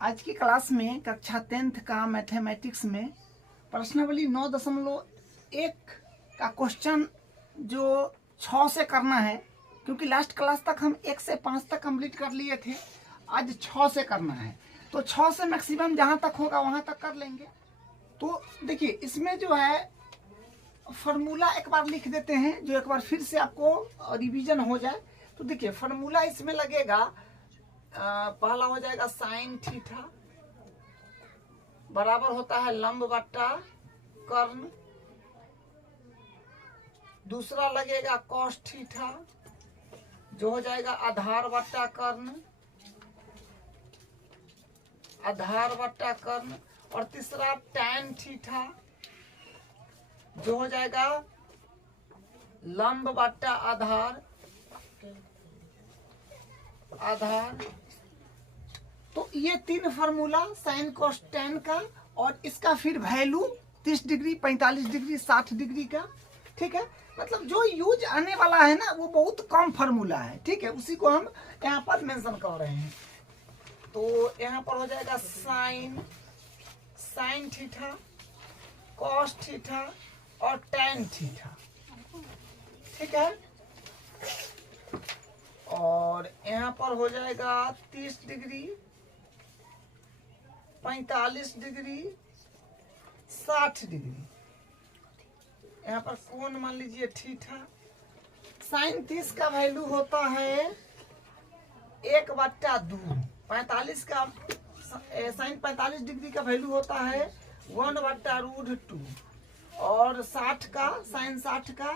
आज की क्लास में कक्षा 10th का मैथमेटिक्स में प्रश्नावली 9.1 का क्वेश्चन जो 6 से करना है, क्योंकि लास्ट क्लास तक हम 1 से 5 तक कंप्लीट कर लिए थे। आज 6 से करना है, तो 6 से मैक्सिमम जहाँ तक होगा वहाँ तक कर लेंगे। तो देखिए, इसमें जो है फार्मूला एक बार लिख देते हैं, जो एक बार फिर से आपको रिवीजन हो जाए। तो देखिए, फार्मूला इसमें लगेगा, पहला हो जाएगा साइन थीटा बराबर होता है लंब बट्टा कर्ण। दूसरा लगेगा कॉस थीटा जो हो जाएगा आधार बट्टा कर्ण, आधार बट्टा कर्ण। और तीसरा टैन थीटा जो हो जाएगा लंब बट्टा आधार, आधार। तो ये 3 फार्मूला साइन कॉस टैन का, और इसका फिर वैल्यू 30 डिग्री, 45 डिग्री, 60 डिग्री का। ठीक है, मतलब जो यूज आने वाला है ना, वो बहुत कम फार्मूला है। ठीक है, उसी को हम यहाँ पर मेंशन कर रहे हैं। तो यहाँ पर हो जाएगा साइन थीटा, कॉस थीटा और टैन थीटा। ठीक है, और यहाँ पर हो जाएगा 30 डिग्री, 45 डिग्री, 60 डिग्री। यहाँ पर कोण मान लीजिए थीटा। साइन 30 का वैल्यू होता है 1/2। 45 का साइन 45 डिग्री का वैल्यू होता है 1/√2। और 60 का साइन 60 का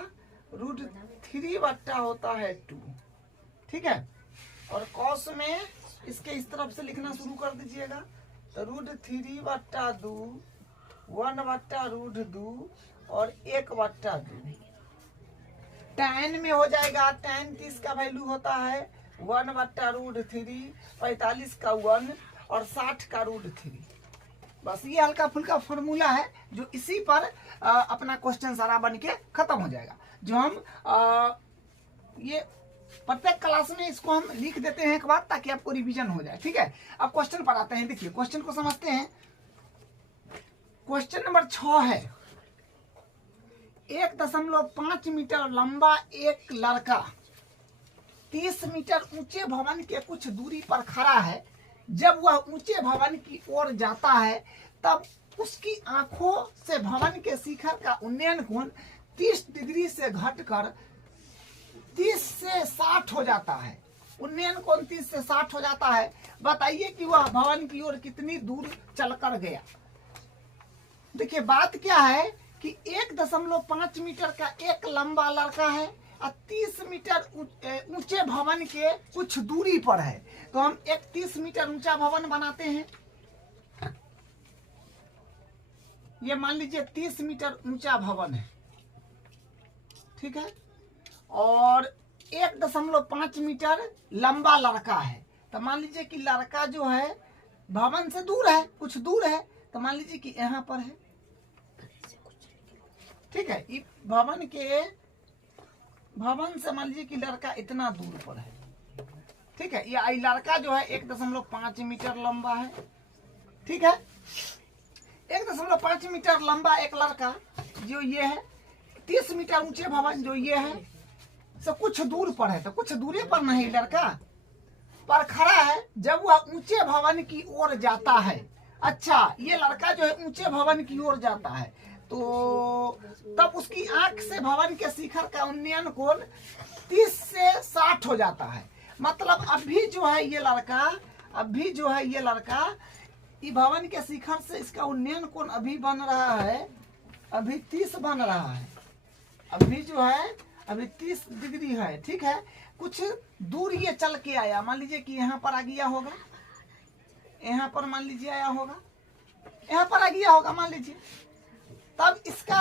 √3 होता है 2। ठीक है, और कॉस में इसके इस तरफ से लिखना शुरू कर दीजिएगा। तो √3/2, 1/√2 और 1/2। टैन में हो जाएगा, टैन 30 का वैल्यू होता है 1/√3, 45 का 1 और 60 का √3। बस ये हल्का फुल्का फॉर्मूला है, जो इसी पर अपना क्वेश्चन सारा बन के खत्म हो जाएगा। जो हम ये प्रत्येक क्लास में इसको हम लिख देते हैं एक बार, ताकि आपको रिवीजन हो जाए। ठीक है, अब क्वेश्चन पर आते हैं। देखिए, क्वेश्चन को समझते हैं। क्वेश्चन नंबर 6 है, 1.5 मीटर लंबा एक लड़का 30 मीटर ऊंचे भवन के कुछ दूरी पर खड़ा है। जब वह ऊंचे भवन की ओर जाता है, तब उसकी आंखों से भवन के शिखर का उन्नयन कोण 30 डिग्री से घटकर 30 से 60 हो जाता है। उन्नयन कोण 30 से 60 हो जाता है। बताइए कि वह भवन की ओर कितनी दूर चलकर गया। देखिए, बात क्या है कि 1.5 मीटर का एक लंबा लड़का है और 30 मीटर ऊंचे भवन के कुछ दूरी पर है। तो हम एक 30 मीटर ऊंचा भवन बनाते हैं। ये मान लीजिए 30 मीटर ऊंचा भवन है। ठीक है, और 1.5 मीटर लंबा लड़का है। तो मान लीजिए कि लड़का जो है भवन से दूर है, कुछ दूर है। तो मान लीजिए कि यहाँ पर है। ठीक है, भवन से मान लीजिए कि लड़का इतना दूर पर है। ठीक है, ये लड़का जो है 1.5 मीटर लंबा है। ठीक है, 1.5 मीटर लंबा एक लड़का जो ये है, 30 मीटर ऊंचे भवन जो ये है, से कुछ दूर पर है। तो कुछ दूरी पर नहीं लड़का पर खड़ा है जब वह ऊंचे भवन की ओर जाता है। अच्छा, ये लड़का जो है ऊंचे भवन की ओर जाता है, तो तब उसकी आंख से भवन के शिखर का उन्नयन कोण 30 से 60 हो जाता है। मतलब अभी जो है ये लड़का ये भवन के शिखर से इसका उन्नयन कोण अभी बन रहा है, अभी 30 बन रहा है। अभी जो है अभी 30 डिग्री है। ठीक है, कुछ दूर ये चल के आया। मान लीजिए कि यहाँ पर आ गया होगा, यहाँ पर मान लीजिए आया होगा, यहाँ पर आ गया होगा मान लीजिए। तब इसका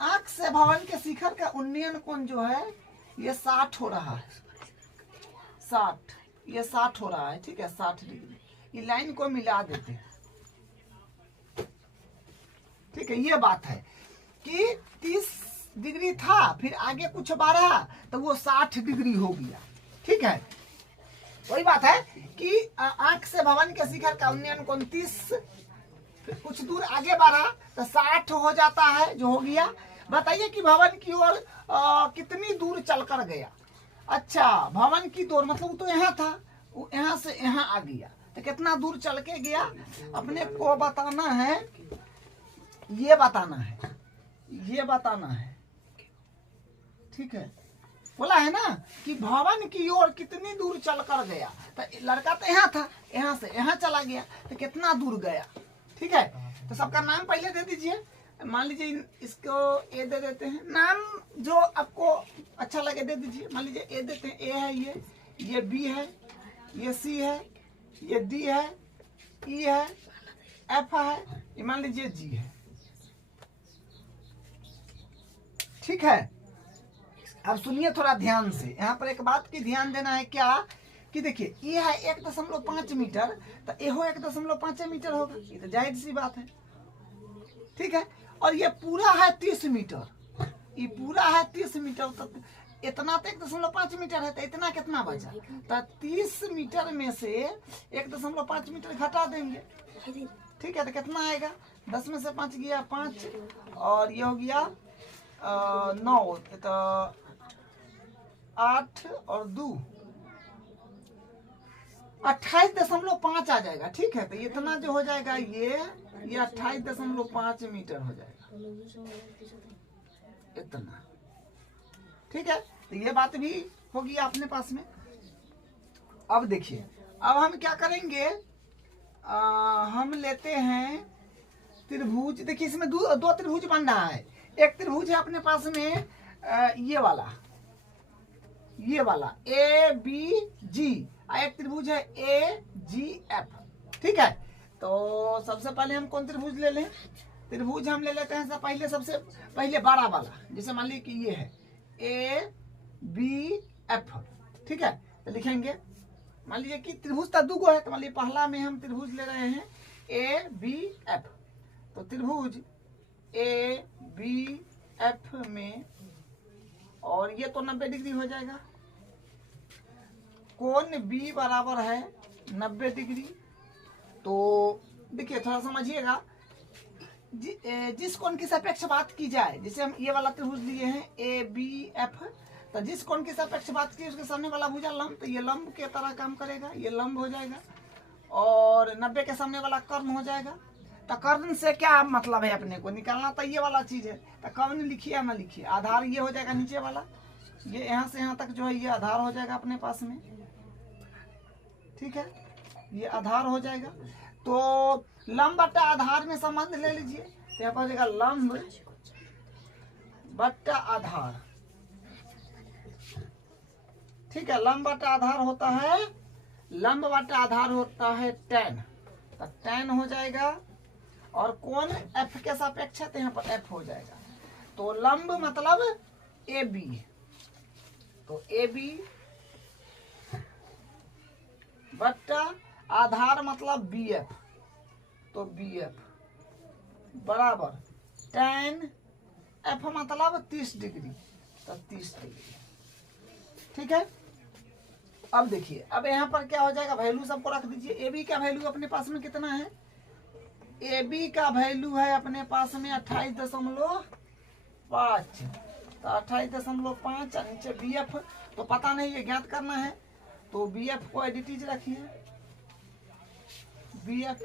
आंख से भवन के शिखर का उन्नयन कोण जो है ये 60 हो रहा है। 60, ये 60 हो रहा है। ठीक है, 60 डिग्री। ये लाइन को मिला देते हैं। ठीक है, ये बात है कि 30 डिग्री था, फिर आगे कुछ बढ़ा तो वो 60 डिग्री हो गया। ठीक है, वही बात है कि आंख से भवन के शिखर का उन्नयन 29, कुछ दूर आगे बढ़ा तो 60 हो जाता है, जो हो गया। बताइए कि भवन की ओर कितनी दूर चलकर गया। अच्छा, भवन की दूर मतलब वो तो यहाँ था, वो यहाँ से यहाँ आ गया, तो कितना दूर चल के गया अपने को बताना है, ये बताना है, ये बताना है। ठीक है, बोला है ना कि भवन की ओर कितनी दूर चल कर गया, तो लड़का तो यहाँ था, यहाँ से यहाँ चला गया, तो कितना दूर गया। ठीक है, तो सबका नाम पहले दे दीजिए। मान लीजिए इसको ए दे देते हैं, नाम जो आपको अच्छा लगे दे दीजिए। मान लीजिए ए देते हैं, ए है, ये बी है, ये सी है, ये डी है, ई है, एफ है, ये मान लीजिए जी है। ठीक है, अब सुनिए थोड़ा ध्यान से, यहाँ पर एक बात की ध्यान देना है, क्या कि देखिए ये है 1.5 मीटर, तो ए हो 1.5 मीटर होगा, ये तो जाहिर सी बात है। ठीक है, और ये पूरा है 30 मीटर, ये पूरा है 30 मीटर, तो इतना तो 1.5 मीटर है, तो इतना कितना बचा, तो 30 मीटर में से 1.5 मीटर घटा देंगे। ठीक है, तो कितना आएगा, 10 में से 5 गया 5, और ये हो गया 9, तो 8 और 2 28.5 आ जाएगा। ठीक है, तो इतना जो हो जाएगा ये 28.5 मीटर हो जाएगा, इतना। ठीक है, तो ये बात भी होगी अपने पास में। अब देखिए, अब हम क्या करेंगे, हम लेते हैं त्रिभुज। देखिए इसमें दो त्रिभुज बन रहा है। एक त्रिभुज है अपने पास में ये वाला ए बी जी, एक त्रिभुज है ए जी एफ। ठीक है, तो सबसे पहले हम कौन त्रिभुज ले लें, त्रिभुज हम ले लेते हैं सबसे पहले बड़ा वाला, जैसे मान लीजिए कि ये है ए बी एफ। ठीक है, तो लिखेंगे, मान लीजिए कि त्रिभुज तो दूगो है, तो मान लीजिए पहला में हम त्रिभुज ले रहे हैं ए बी एफ, तो त्रिभुज ए बी एफ में, और ये तो 90 डिग्री हो जाएगा, कोण बी बराबर है 90 डिग्री। तो देखिए थोड़ा समझिएगा, जिस कोण की सापेक्ष बात की जाए, जैसे हम ये वाला त्रिभुज लिए हैं ए बी एफ, तो जिस कोण की सापेक्ष बात की उसके सामने वाला भुजा लंब, तो ये लंब के तरह काम करेगा, ये लंब हो जाएगा, और 90 के सामने वाला कर्ण हो जाएगा। तो कर्ण से क्या मतलब है, अपने को निकालना तो ये वाला चीज है, तो कर्ण लिखिए या ना लिखिए, आधार ये हो जाएगा नीचे वाला, ये यहाँ से यहाँ तक जो है ये आधार हो जाएगा अपने पास में। ठीक है, ये आधार हो जाएगा। तो लंब बट्टा आधार में संबंध ले लीजिए, तो यहाँ पर हो जाएगा लंब बट्टा आधार। ठीक है, लंब बट्टा आधार होता है, लंब बट्टा आधार होता है tan, तो tan हो जाएगा, और कोण f के सापेक्ष है, तो यहाँ पर f हो जाएगा। तो लंब मतलब AB, तो AB बट्टा आधार मतलब BF, तो BF बराबर tan F मतलब 30 डिग्री, तो 30 डिग्री। ठीक है, अब देखिए, अब यहाँ पर क्या हो जाएगा, वैल्यू सबको रख दीजिए। ए बी का वैल्यू अपने पास में कितना है, ए बी का वैल्यू है अपने पास में 28.5, तो 28.5, नीचे बी एफ तो पता नहीं, ये ज्ञात करना है, तो बी एफ को एडिटीज रखिए, बी एफ,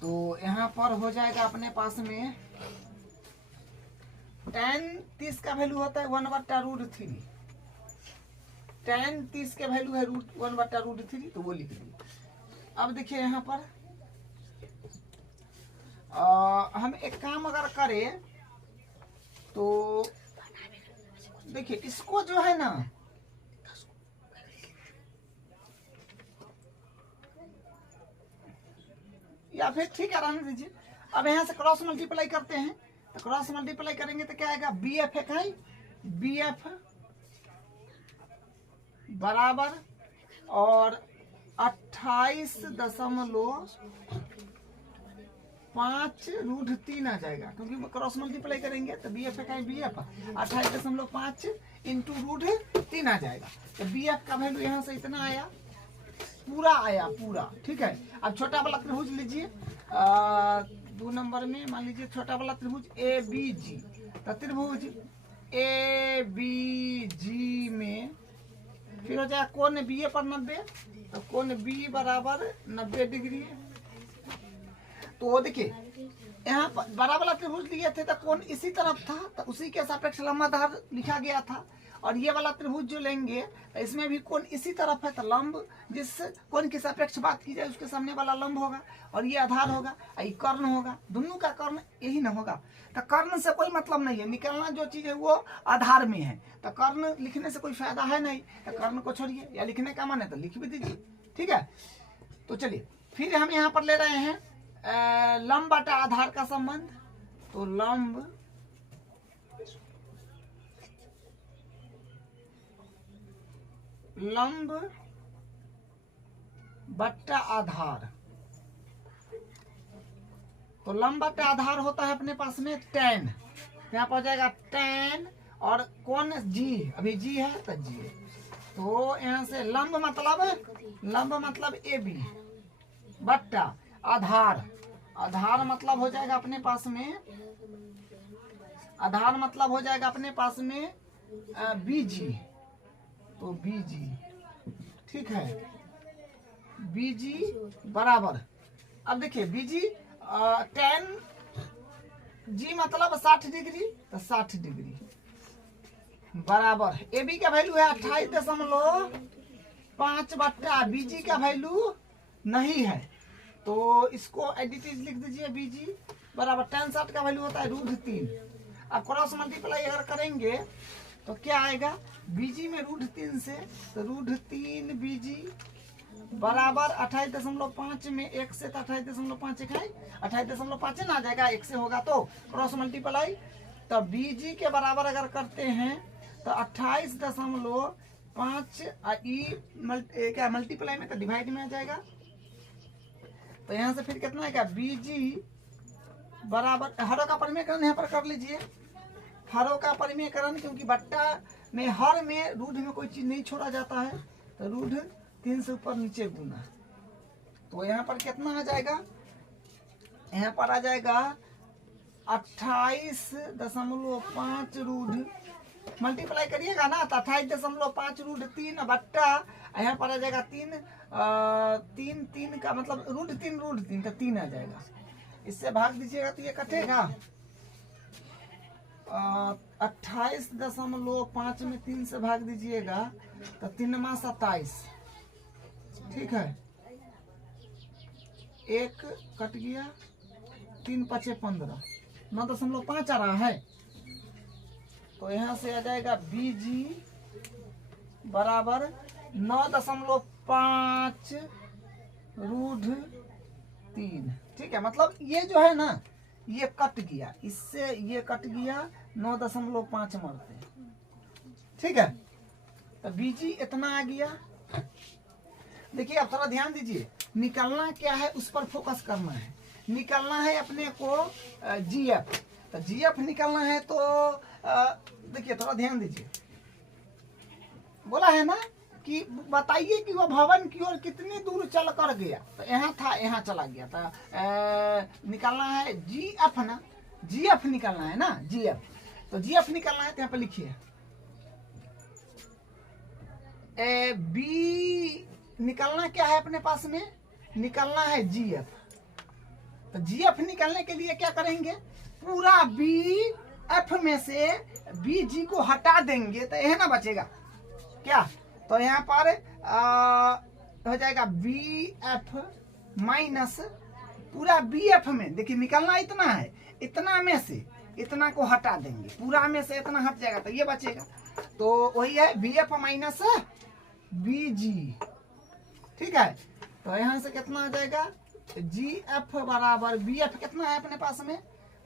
तो यहाँ पर हो जाएगा अपने पास में tan 30 का वैल्यू होता है 1/√3, tan 30 के वैल्यू है 1/√3, तो वो लिख दी। अब देखिए यहाँ पर हम एक काम अगर करें, तो देखिए इसको जो है ना, या फिर ठीक है रहने दीजिए। अब यहाँ से क्रॉस मल्टीप्लाई करते हैं, तो क्रॉस मल्टीप्लाई करेंगे तो क्या आएगा, बी एफ एक है, बी एफ बराबर और 28.5 5√3 आ जाएगा, क्योंकि क्रॉस मल्टीप्लाई करेंगे तो बी एफ का बी एफ 28.5 इंटू √3 आ जाएगा। तो बी एफ का वैल्यू यहाँ से इतना आया, पूरा आया पूरा। ठीक है, अब छोटा वाला त्रिभुज लीजिए, 2 नंबर में मान लीजिए छोटा वाला त्रिभुज ए बी जी। तो त्रिभुज ए बी जी में फिर हो जाएगा कोण बी ए पर 90, तो कोण बी बराबर 90 डिग्री। तो देखिए यहाँ पर बड़ा वाला त्रिभुज लिए थे तो कोण इसी तरफ था, तो उसी के सापेक्ष लंब आधार लिखा गया था। और ये वाला त्रिभुज जो लेंगे तो इसमें भी कोण इसी तरफ है, तो लंब जिस कोण के सापेक्ष बात की जाए उसके सामने वाला लंब होगा, और ये आधार होगा, ये कर्ण होगा। दोनों का कर्ण यही ना होगा, तो कर्ण से कोई मतलब नहीं है, निकलना जो चीज है वो आधार में है, तो कर्ण लिखने से कोई फायदा है नहीं। तो कर्ण को छोड़िए, या लिखने का मन है तो लिख भी दीजिए। ठीक है, तो चलिए फिर हम यहाँ पर ले रहे हैं लंब बटा आधार का संबंध। तो लंब बट्टा आधार। तो लंब बट्टा आधार होता है अपने पास में tan, यहाँ पर हो जाएगा tan, और कोण जी, अभी जी है तो जी। तो यहाँ से लंब मतलब ए बी बट्टा आधार, आधार मतलब हो जाएगा अपने पास में, आधार मतलब हो जाएगा अपने पास में बीजी। तो बीजी, ठीक है, बीजी बराबर, अब देखिए बीजी tan जी मतलब 60 डिग्री, तो 60 डिग्री बराबर ए बी का वैल्यू है 28.5 बट्टा बीजी का वैल्यू नहीं है, तो इसको एडिटिव लिख दीजिए। बीजी बराबर tan 60 का वैल्यू होता है √3। अब क्रॉस मल्टीप्लाई अगर करेंगे तो क्या आएगा, बीजी में √3 से, तो √3 बीजी बराबर 28.5 में 1 से, तो 28.5 है 28.5 ना आ जाएगा, 1 से होगा तो क्रॉस मल्टीप्लाई। तो बीजी के बराबर अगर करते हैं तो 28.5 क्या मल्टीप्लाई में, तो डिवाइड में आ जाएगा। तो यहाँ से फिर कितना आएगा, बीजी बराबर, हरों का परिमेयकरण यहाँ पर कर लीजिए, हरों का परिमेयकरण, क्योंकि बट्टा में हर में रूढ़ में कोई चीज नहीं छोड़ा जाता है, तो √3 से ऊपर नीचे गुना। तो यहाँ पर कितना आ जाएगा, यहाँ पर आ जाएगा 28.5 मल्टीप्लाई करिएगा ना, तो 28.5 √3 बट्टा, यहाँ पर आ जाएगा 3 का मतलब √3 तो 3 आ जाएगा। इससे भाग दीजिएगा तो ये कटेगा, 28.5 में 3 से भाग दीजिएगा तो 3 × 27, ठीक है, 1 कट गया, 3 × 5 = 15, 9.5 आ रहा है। तो यहाँ से आ जाएगा बीजी बराबर 9.5 √3। ठीक है, मतलब ये जो है ना ये कट गया, इससे ये कट गया, 9.5 मरते। ठीक है, तो बीजी इतना आ गया। देखिए अब थोड़ा ध्यान दीजिए, निकलना क्या है उस पर फोकस करना है। निकलना है अपने को जीएफ, तो जीएफ निकलना है, तो देखिए थोड़ा ध्यान दीजिए, बोला है ना कि बताइए कि वह भवन की ओर कितनी दूर चल कर गया। तो यहाँ था, यहाँ चला गया, तो निकलना है जीएफ ना, जीएफ निकलना है ना, जीएफ। तो जीएफ निकलना है तो यहाँ पे लिखिए बी, निकलना क्या है अपने पास में, निकलना है जीएफ। तो जीएफ निकलने के लिए क्या करेंगे, पूरा बी एफ में से बी जी को हटा देंगे, तो यह ना बचेगा क्या। तो यहाँ पर हो जाएगा बी एफ माइनस पूरा बी एफ में, देखिए निकलना इतना है, इतना में से इतना को हटा देंगे, पूरा में से इतना हट जाएगा तो ये बचेगा। तो वही है बी एफ माइनस बी जी। ठीक है, तो यहाँ से कितना आ जाएगा, जी एफ बराबर बी एफ कितना है अपने पास में,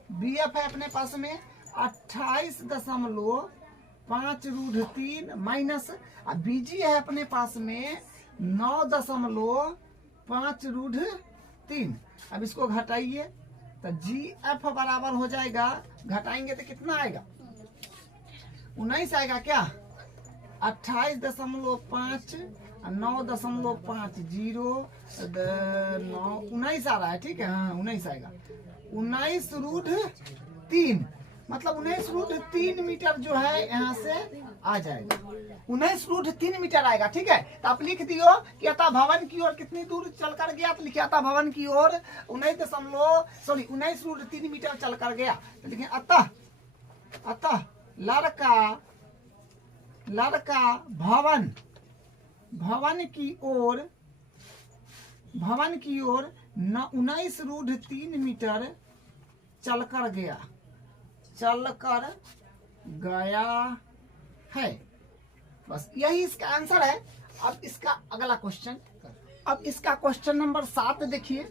बी एफ है अपने पास में 28.5 √3 माइनस, बीजी है अपने पास में 9.5 √3। अब इसको घटाइए तो GF बराबर हो जाएगा, घटाएंगे तो कितना आएगा, 19 आएगा क्या, 28.5 9.5 0 9 19 आ रहा है, ठीक है, हाँ 19 आएगा, 19√3 मतलब 19√3 मीटर जो है यहाँ से आ जाएगा, 19√3 मीटर आएगा, ठीक है। तो आप लिख दियो कि अतः भवन की ओर कितनी दूर चलकर गया, तो लिखिए अतः भवन की ओर 19.3 मीटर चलकर गया, तो लिखिए अतः लड़का भवन की ओर 19√3 मीटर चलकर गया है। बस यही इसका आंसर है। अब इसका अगला क्वेश्चन, अब इसका क्वेश्चन नंबर 7 देखिए।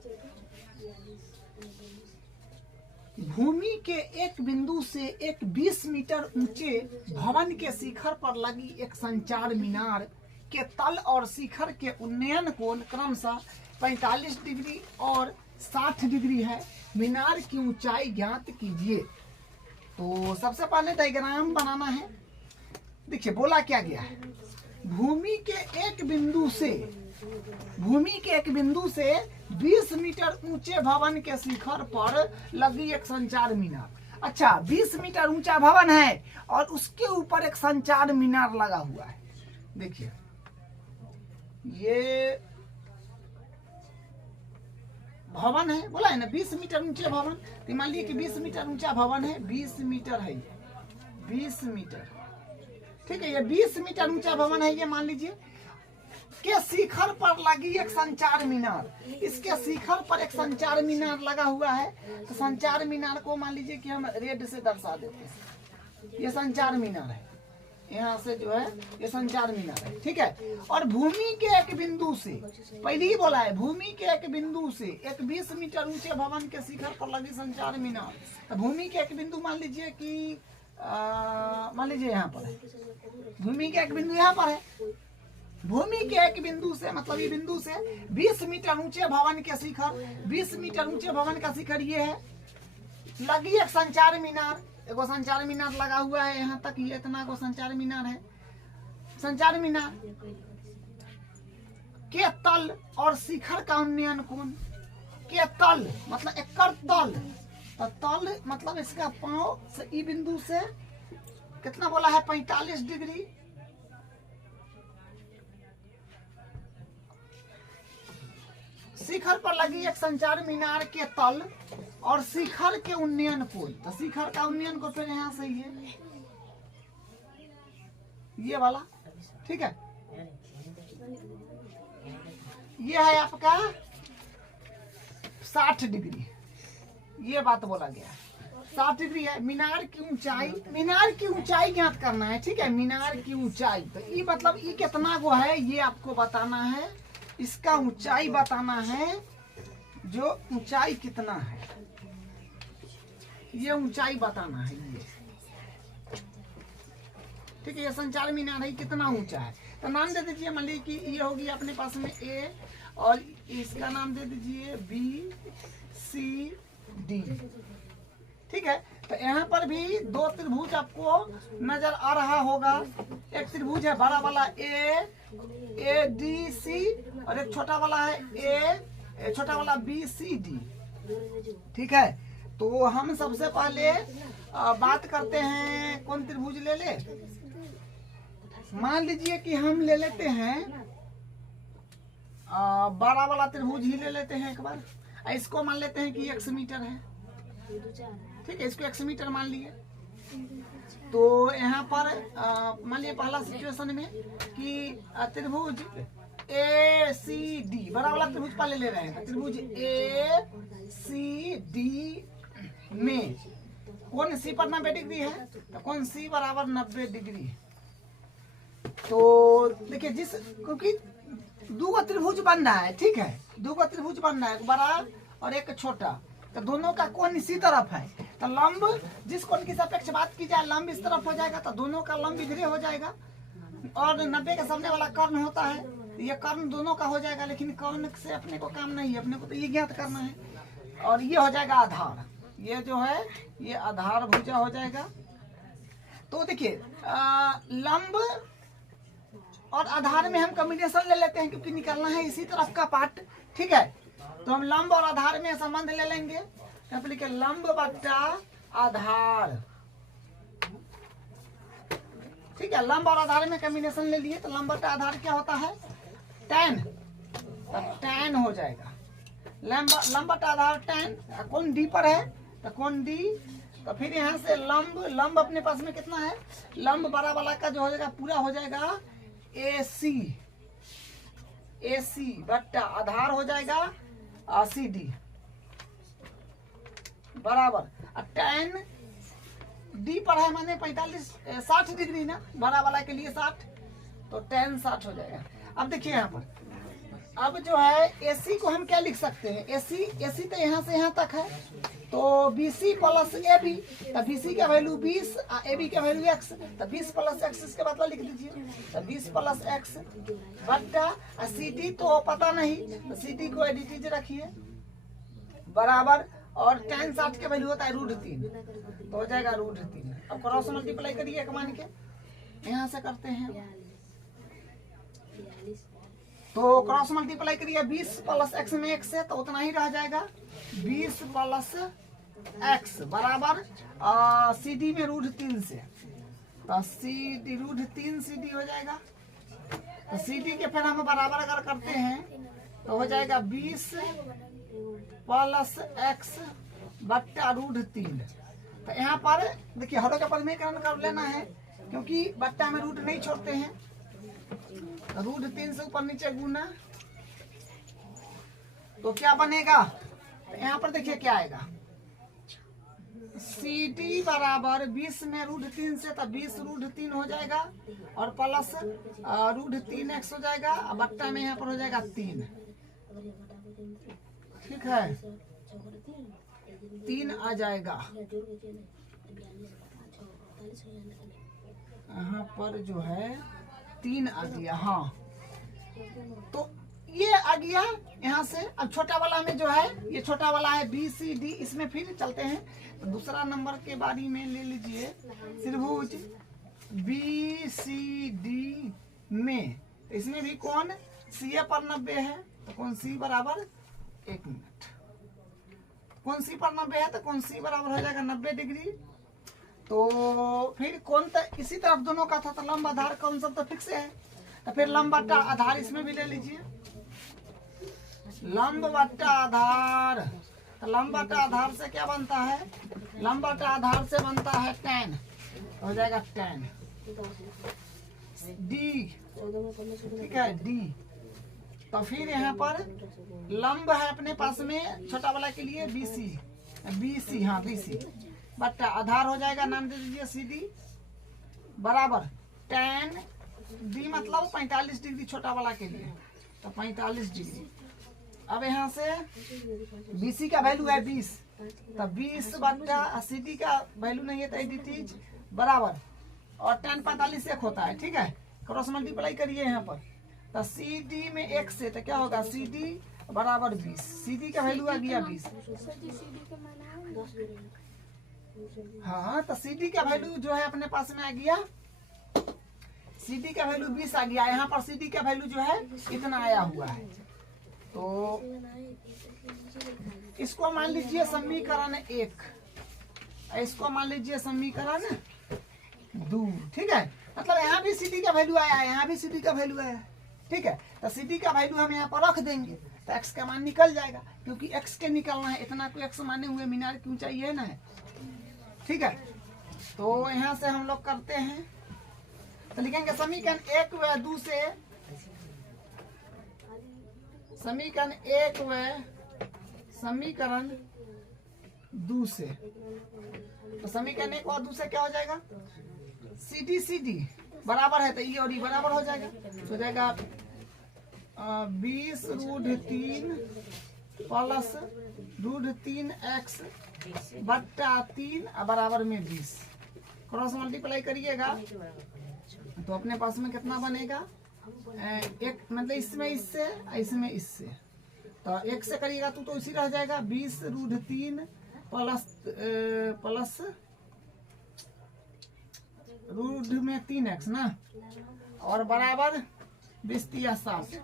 भूमि के एक बिंदु से एक 20 मीटर ऊंचे भवन के शिखर पर लगी एक संचार मीनार के तल और शिखर के उन्नयन कोण क्रमशः 45 डिग्री और 60 डिग्री है। मीनार की ऊंचाई ज्ञात कीजिए। तो सबसे पहले डायग्राम बनाना है। देखिए बोला क्या गया है, भूमि के एक बिंदु से 20 मीटर ऊंचे भवन के शिखर पर लगी एक संचार मीनार। अच्छा, 20 मीटर ऊंचा भवन है और उसके ऊपर एक संचार मीनार लगा हुआ है। देखिए ये भवन है, बोला है ना 20 मीटर ऊंचे भवन। तो मान लीजिए कि 20 मीटर ऊंचा भवन है, 20 मीटर है ये, 20 मीटर, ठीक है, ये 20 मीटर ऊंचा भवन है ये, मान लीजिए के शिखर पर लगी एक संचार मीनार। इसके शिखर पर एक संचार मीनार लगा हुआ है। तो संचार मीनार को मान लीजिए कि हम रेड से दर्शा देते हैं, ये संचार मीनार है, यहाँ से जो है ये संचार मीनार है, ठीक है। और भूमि के एक बिंदु से, पहले ही बोला है, भूमि के एक बिंदु से एक 20 मीटर ऊंचे भवन के शिखर पर लगी संचार मीनार। तो भूमि के एक बिंदु मान लीजिए कि मान लीजिए यहाँ पर है, भूमि के एक बिंदु यहाँ पर है। भूमि के एक बिंदु से मतलब ये बिंदु से 20 मीटर ऊंचे भवन के शिखर, 20 मीटर ऊंचे भवन का शिखर ये है, लगी एक संचार मीनार, एगो संचार मीनार लगा हुआ है यहाँ तक, ये इतना को संचार मीनार है। संचार मीनार के तल और शिखर का उन्नयन कोण, के तल मतलब एकड़ तल, तो तल मतलब इसका पांव से ई बिंदु से कितना बोला है, 45 डिग्री। शिखर पर लगी एक संचार मीनार के तल और शिखर के उन्नयन कोण, तो शिखर का उन्नयन कोण फिर यहाँ से ये वाला, ठीक है, ये है आपका 60 डिग्री, ये बात बोला गया है, 60 डिग्री है। मीनार की ऊंचाई ज्ञात करना है, ठीक है, मीनार की ऊंचाई, तो ये मतलब ये कितना को है ये आपको बताना है, इसका ऊंचाई बताना है, जो ऊंचाई कितना है ये ऊंचाई बताना है ये, ठीक है। ये संचार मीनार है, कितना ऊंचा है, तो नाम दे दीजिए, मान लीजिए कि ये होगी अपने पास में ए और इसका नाम दे दीजिए BCD, ठीक है। तो यहाँ पर भी दो त्रिभुज आपको नजर आ रहा होगा। एक त्रिभुज है बड़ा वाला ADC और एक छोटा वाला है छोटा वाला BCD, ठीक है। तो हम सबसे पहले बात करते हैं, कौन त्रिभुज ले ले, मान लीजिए कि हम ले लेते हैं बड़ा वाला त्रिभुज ही ले लेते हैं एक बार। इसको मान लेते हैं कि x मीटर है, ठीक है, इसको x मीटर मान लिए। तो यहाँ पर मान लिया पहला सिचुएशन में कि त्रिभुज ACD, बड़ा वाला त्रिभुज पहले ले रहे हैं, त्रिभुज ACD में कौन C पर 90 डिग्री है, तो कौन C बराबर 90 डिग्री। तो देखिए क्योंकि दो त्रिभुज बन रहा है, ठीक है, दो त्रिभुज बन रहा है, एक बड़ा और एक छोटा, तो दोनों का कोण इसी तरफ है, तो लंब जिस कोण की सापेक्ष बात की जाए लंब इस तरफ हो जाएगा, तो दोनों का लंब इधर हो जाएगा। और 90 के सामने वाला कर्ण होता है, ये कर्ण दोनों का हो जाएगा, लेकिन कर्ण से अपने को काम नहीं है, अपने को तो ये ज्ञात करना है, और ये हो जाएगा आधार। ये जो है ये आधार भुजा हो जाएगा। तो देखिए लंब और आधार में हम कॉम्बिनेशन ले लेते हैं क्योंकि निकलना है इसी तरफ का पार्ट, ठीक है। तो हम लंब और आधार में संबंध ले लेंगे। यहाँ पे लिखे लंब बट्टा आधार, ठीक है। लंब और आधार में कॉम्बिनेशन ले लिए तो लंब बट्टा आधार क्या होता है, tan, tan हो जाएगा। लंब बट्टा आधार tan, कौन डी पर है तो कौन डी, तो फिर यहाँ से लंब अपने पास में कितना है, लंब बड़ा वाला का जो हो जाएगा पूरा हो जाएगा AC बट्टा आधार हो जाएगा CD बराबर tan डी पर है माने 60 डिग्री ना, बड़ा वाला के लिए 60, तो tan 60 हो जाएगा। अब देखिए यहाँ पर अब जो है AC को हम क्या लिख सकते हैं, AC तो यहाँ से यहाँ तक है, तो BC प्लस AB, तो BC का वैल्यू 20 और AB का वैल्यू x, तो 20 प्लस x इसके बाद लिख दीजिए, तो 20 प्लस x बट्टा CD तो पता नहीं, तो CD को एडिटिव रखिए बराबर, और tan 60 के वैल्यू होता है √3, तो हो जाएगा √3। अब क्रॉस मल्टीप्लाई करिए मान के, यहाँ से करते हैं तो क्रॉस मल्टीप्लाई करिए 20 प्लस x में x है तो उतना ही रह जाएगा 20 प्लस x बराबर CD में √3 से, तो CD √3 CD हो जाएगा, तो CD के फिर हम बराबर अगर करते हैं तो हो जाएगा 20 प्लस x बट्टा √3। तो यहाँ पर देखिए हरों का परिमेयकरण कर लेना है क्योंकि बट्टा में रूट नहीं छोड़ते हैं, √3 से ऊपर नीचे गुना, तो क्या बनेगा, तो यहाँ पर देखिए क्या आएगा, CD बराबर 20 में √3 से, तो 20 √3 हो जाएगा और प्लस √3x हो जाएगा, बट्टा में यहाँ पर हो जाएगा 3, ठीक है, 3 आ जाएगा। यहाँ पर जो है 3 आ गया, हाँ तो ये आ गया यहाँ से। अब छोटा वाला में जो है ये छोटा वाला है BCD, इसमें फिर चलते हैं तो दूसरा नंबर के बारे में ले लीजिए, त्रिभुज BCD में, तो इसमें भी कौन CA पर 90 है, तो कौन C बराबर, एक मिनट, कौन C पर 90 है तो कौन C बराबर हो जाएगा 90 डिग्री। तो फिर कौन तो इसी तरफ दोनों का था, तो लंब आधार कौन सब तो फिक्स है, तो फिर लंब बट्टा आधार इसमें भी ले लीजिए, लंब बट्टा आधार, तो लंब बट्टा आधार से क्या बनता है, लंब बट्टा आधार से बनता है tan, हो जाएगा tan D, ठीक है D। तो फिर यहाँ पर लंब है अपने पास में छोटा वाला के लिए BC, हाँ BC बट्टा आधार हो जाएगा, नाम दे दीजिए CD बराबर tan D मतलब 45 डिग्री छोटा वाला के लिए, तो 45 डिग्री। अब यहाँ से BC का वैल्यू है 20, तो 20 बट्टा CD का वैल्यू नहीं है तो एडिटिव बराबर, और tan 45 एक होता है, ठीक है, क्रॉस मल्टीप्लाई करिए यहाँ पर, तो CD में x से तो क्या होगा CD बराबर 20, CD का वैल्यू आ गया 20, हाँ तो CD का वैल्यू जो है अपने पास में आ गया, CD का वैल्यू 20 आ गया, यहाँ पर CD का वैल्यू जो है इतना आया हुआ है। तो इसको मान लीजिए समीकरण 1, इसको मान लीजिए समीकरण 2, ठीक है, मतलब यहाँ भी CD का वैल्यू आया है, यहाँ भी CD का वैल्यू आया है, ठीक है, तो CD का वैल्यू हम यहाँ पर रख देंगे तो x का मान निकल जाएगा, क्योंकि x के निकलना है, इतना कोई x माने हुए मीनार क्यों चाहिए ना है, ठीक है। तो यहाँ से हम लोग करते हैं तो लिखेंगे समीकरण 1 व 2 से, समीकरण 1 व समीकरण 2 से, तो समीकरण 1 और 2 से क्या हो जाएगा, CD बराबर है तो ये और ये बराबर हो जाएगा, तो हो जाएगा 20 √3 प्लस √3x बट्टा 3 बराबर में 20, क्रॉस मल्टीप्लाई करिएगा तो अपने पास में कितना बनेगा, एक मतलब इसमें इससे, तो एक से करिएगा तो इसी रह जाएगा 20 √3 प्लस रूट में 3x ना, और बराबर 20 तिया 60,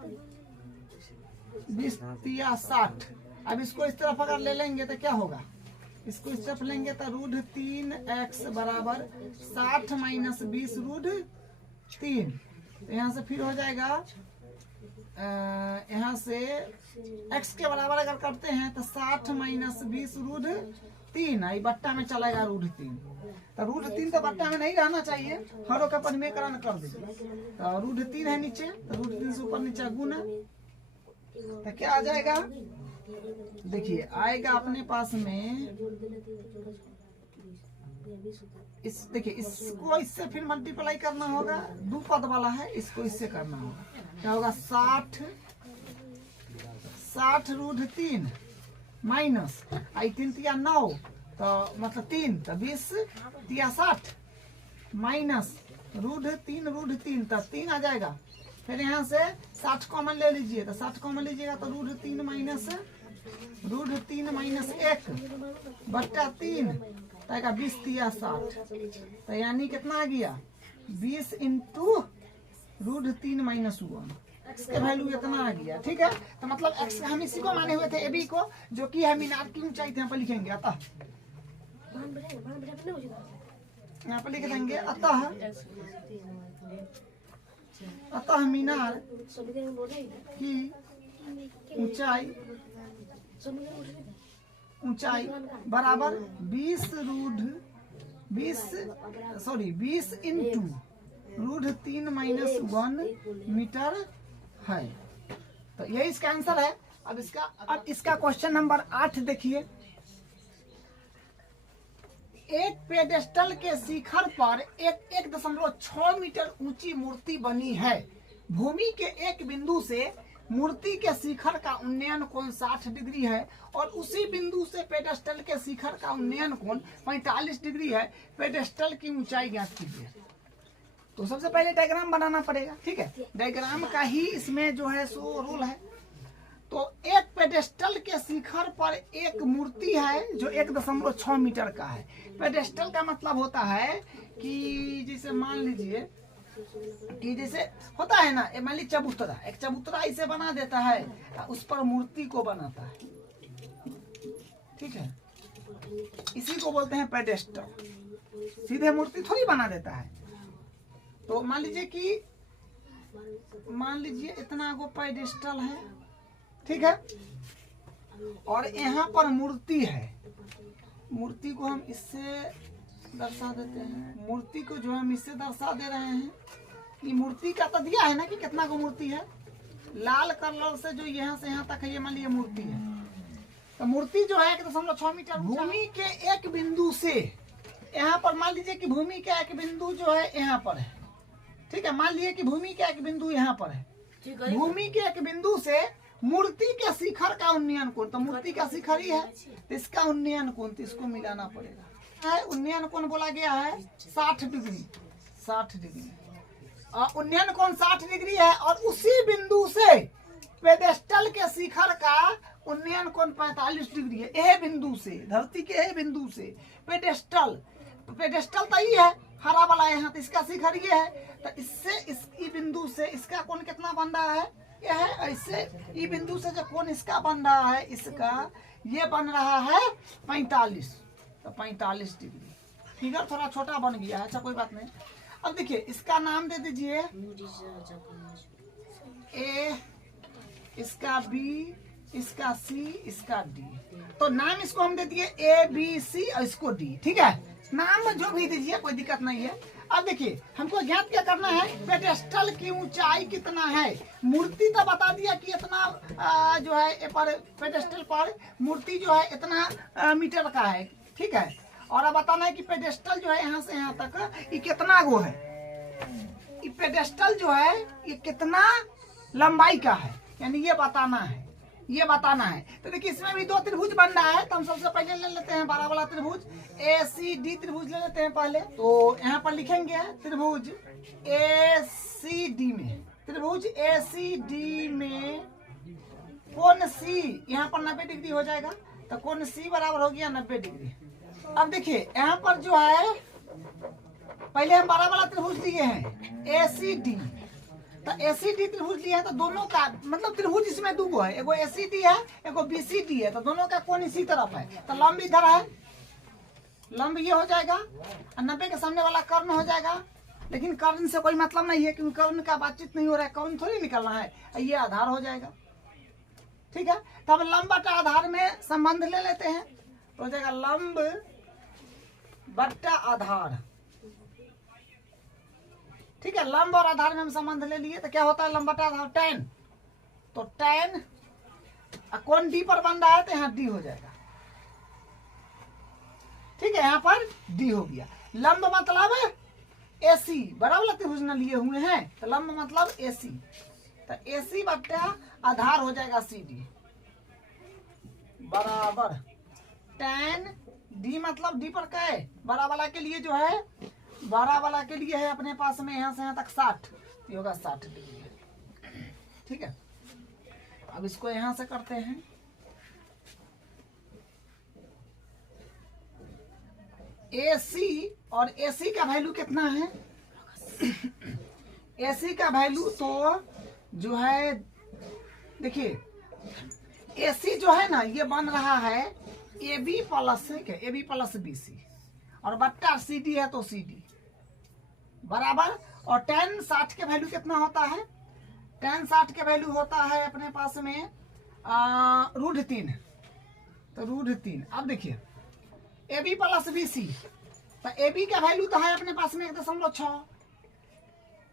20 तिया 60। अब इसको इस तरफ अगर ले लेंगे तो क्या होगा, इसको इस तरफ लेंगे तो रूट 3x बराबर 60 माइनस 20 रूट 3। तो यहाँ से फिर हो जाएगा, यहाँ से x के बराबर अगर करते हैं तो 60 माइनस 20 रूट 3, आई बट्टा में चलेगा रूट 3। तो रूट 3 तो बट्टा में नहीं रहना चाहिए, हरों का परिमेयकरण कर दीजिए। तो रूट 3 है नीचे, तो रूट 3 से ऊपर नीचे गुना, तो क्या आ जाएगा, देखिए आएगा अपने पास में देखिए इसको इससे फिर मल्टीप्लाई करना होगा, 2 पद वाला है, इसको इससे करना होगा। क्या होगा, 60 रूट 3 माइनस आई 3 तिया 9, तो मतलब 3, तो 20 तिया 60 माइनस रूट 3 तो 3 आ जाएगा। फिर यहाँ से 60 कॉमन ले लीजिए, तो 60 कॉमन लीजिएगा तो रूट 3 माइनस 1 बट्टा 3, तो 20 तिया 60। तो यानी कितना आ गया, 20 इंटू रूट 3 माइनस 1, एक्स का वैल्यू इतना आ गया। ठीक है, तो मतलब एक्स हम इसी को माने हुए थे, ए बी को, जो कि है मीनार की ऊंचाई यहाँ पर लिखेंगे। अतः यहाँ पर लिख देंगे, अतः मीनार की ऊंचाई बराबर 20 इंटू रूट 3 माइनस 1 मीटर है। तो यही इसका आंसर है। अब इसका क्वेश्चन नंबर 8 देखिए। एक पेडेस्टल के शिखर पर 1.6 मीटर ऊंची मूर्ति बनी है। भूमि के एक बिंदु से मूर्ति के शिखर का उन्नयन कोण 60 डिग्री है और उसी बिंदु से पेडेस्टल के शिखर का उन्नयन कोण 45 डिग्री है। पेडेस्टल की ऊंचाई ज्ञात कीजिए। तो सबसे पहले डायग्राम बनाना पड़ेगा। ठीक है, डायग्राम का ही इसमें जो है सो रूल है। तो एक पेडेस्टल के शिखर पर एक मूर्ति है जो 1.6 मीटर का है। पेडेस्टल का मतलब होता है कि जैसे मान लीजिए कि जैसे होता है ना, मान लीजिए चबूतरा, एक चबूतरा इसे बना देता है, उस पर मूर्ति को बनाता है। ठीक है, इसी को बोलते हैं पेडेस्टल। सीधे मूर्ति थोड़ी बना देता है। तो मान लीजिए इतना गो पेडेस्टल है। ठीक है, और यहाँ पर मूर्ति है। मूर्ति को हम इससे दर्शा देते हैं। मूर्ति को जो हम इससे दर्शा दे रहे हैं, ये मूर्ति का तो दिया है ना कि कितना को मूर्ति है। लाल कलर से जो यहाँ से यहाँ तक है, ये मान लीजिए मूर्ति है। तो मूर्ति जो है 1.6 मीटर। भूमि के एक बिंदु से यहाँ पर मान लीजिए कि भूमि का एक बिंदु जो है यहाँ पर है। ठीक है, मान लीजिए कि भूमि का एक बिंदु यहाँ पर है। भूमि के एक बिंदु से मूर्ति के शिखर का उन्नयन कोण, तो मूर्ति का शिखर ही है, तो इसका उन्नयन कोण, तो इसको मिलाना पड़ेगा। उन्नयन कोण बोला गया है 60 डिग्री। 60 डिग्री उन्नयन कोण 60 डिग्री है। और उसी बिंदु से पेडेस्टल के शिखर का उन्नयन कोण 45 डिग्री है। ए बिंदु से, धरती के ए बिंदु से पेडेस्टल तो ही है हरा वाला है यहाँ, तो इसका शिखर ये है। तो इससे इस बिंदु से इसका कोण कितना बन रहा है, यह है। ऐसे ई बिंदु से जो कोण इसका बन रहा है, इसका ये बन रहा है 45। तो 45 डिग्री। फिगर थोड़ा छोटा बन गया है, अच्छा कोई बात नहीं। अब देखिए इसका नाम दे दीजिए ए, इसका बी, इसका सी, इसका डी। तो नाम इसको हम दे दिए ए बी सी और इसको डी। ठीक है, नाम जो भी दीजिए, कोई दिक्कत नहीं है। अब देखिए हमको ज्ञात क्या करना है, पेडेस्टल की ऊंचाई कितना है। मूर्ति तो बता दिया कि इतना जो है पर पेडेस्टल पर मूर्ति जो है इतना मीटर का है। ठीक है, और अब बताना है कि पेडेस्टल जो है यहाँ से यहाँ तक ये कितना गो है। ये पेडेस्टल जो है ये कितना लंबाई का है, यानी ये बताना है। तो देखिए इसमें भी 2 त्रिभुज बन रहा है। तो हम सबसे पहले ले लेते हैं बड़ा वाला त्रिभुज ए सी डी त्रिभुज ले लेते हैं पहले। तो यहाँ पर लिखेंगे त्रिभुज ए सी डी में, त्रिभुज ए सी डी में कोण सी यहाँ पर 90 डिग्री हो जाएगा। तो कोण सी बराबर हो गया 90 डिग्री। अब देखिए यहाँ पर जो है पहले हम बड़ा वाला त्रिभुज लिए हैं ACD, तो ACD त्रिभुज लिए हैं तो दोनों का मतलब त्रिभुज इसमें दो है, एगो ACD है एगो BCD है, तो दोनों का कोण इसी तरफ है, तो लंब इधर है, लंब ये हो जाएगा और 90 के सामने वाला कर्ण हो जाएगा। लेकिन कर्ण से कोई मतलब नहीं है क्योंकि कर्ण का बातचीत नहीं हो रहा है, कर्ण थोड़ी निकलना है, ये आधार हो जाएगा। ठीक है, तो अब लंब बटा आधार में संबंध ले लेते हैं, तो हो जाएगा लंब बटा आधार। ठीक है, लंब और आधार में हम संबंध ले लिए तो क्या होता है लंब बटा आधार tan, तो tan कोण D पर बन रहा है तो यहाँ D हो जाएगा। ठीक है, यहाँ पर D हो गया। लंब मतलब AC, बड़ा वाला त्रिभुज न लिए हुए हैं तो लंब मतलब AC, तो AC बटा आधार हो जाएगा CD बराबर tan D, मतलब D पर क्या है बड़ा वाला के लिए जो है, बड़ा वाला के लिए है अपने पास में यहाँ से यहाँ तक 60, ये होगा 60 डिग्री। ठीक है, अब इसको यहाँ से करते हैं, AC और AC का वैल्यू कितना है AC का वैल्यू तो जो है देखिए AC जो है ना ये बन रहा है AB प्लस है क्या, AB प्लस BC और बट्टा CD है तो CD बराबर, और tan 60 के वैल्यू कितना होता है, tan 60 के वैल्यू होता है अपने पास में √3, तो √3। अब देखिए AB प्लस BC, तो AB का वैल्यू तो है अपने पास में 1.6,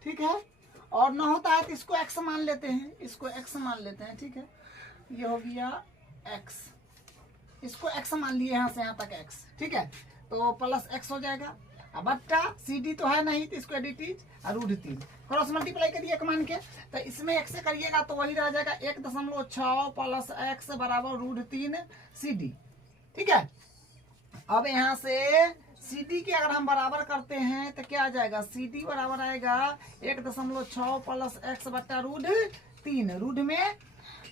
ठीक है, और न होता है तो इसको x मान लेते हैं, इसको x मान लेते हैं। ठीक है, ये हो गया x, इसको x मान लिए यहाँ से यहाँ तक x। ठीक है, तो प्लस x हो जाएगा, अब बट्टा CD तो है नहीं तो इसको एडिटीज √3 क्रॉस मल्टीप्लाई करिए एक मान के, तो इसमें x से करिएगा तो वही रह जाएगा 1.6 प्लस x बराबर √3 CD। ठीक है, अब यहाँ से CD के अगर हम बराबर करते हैं तो क्या आ जाएगा, CD बराबर आएगा 1.6 प्लस x बट्टा √3, रूढ़ में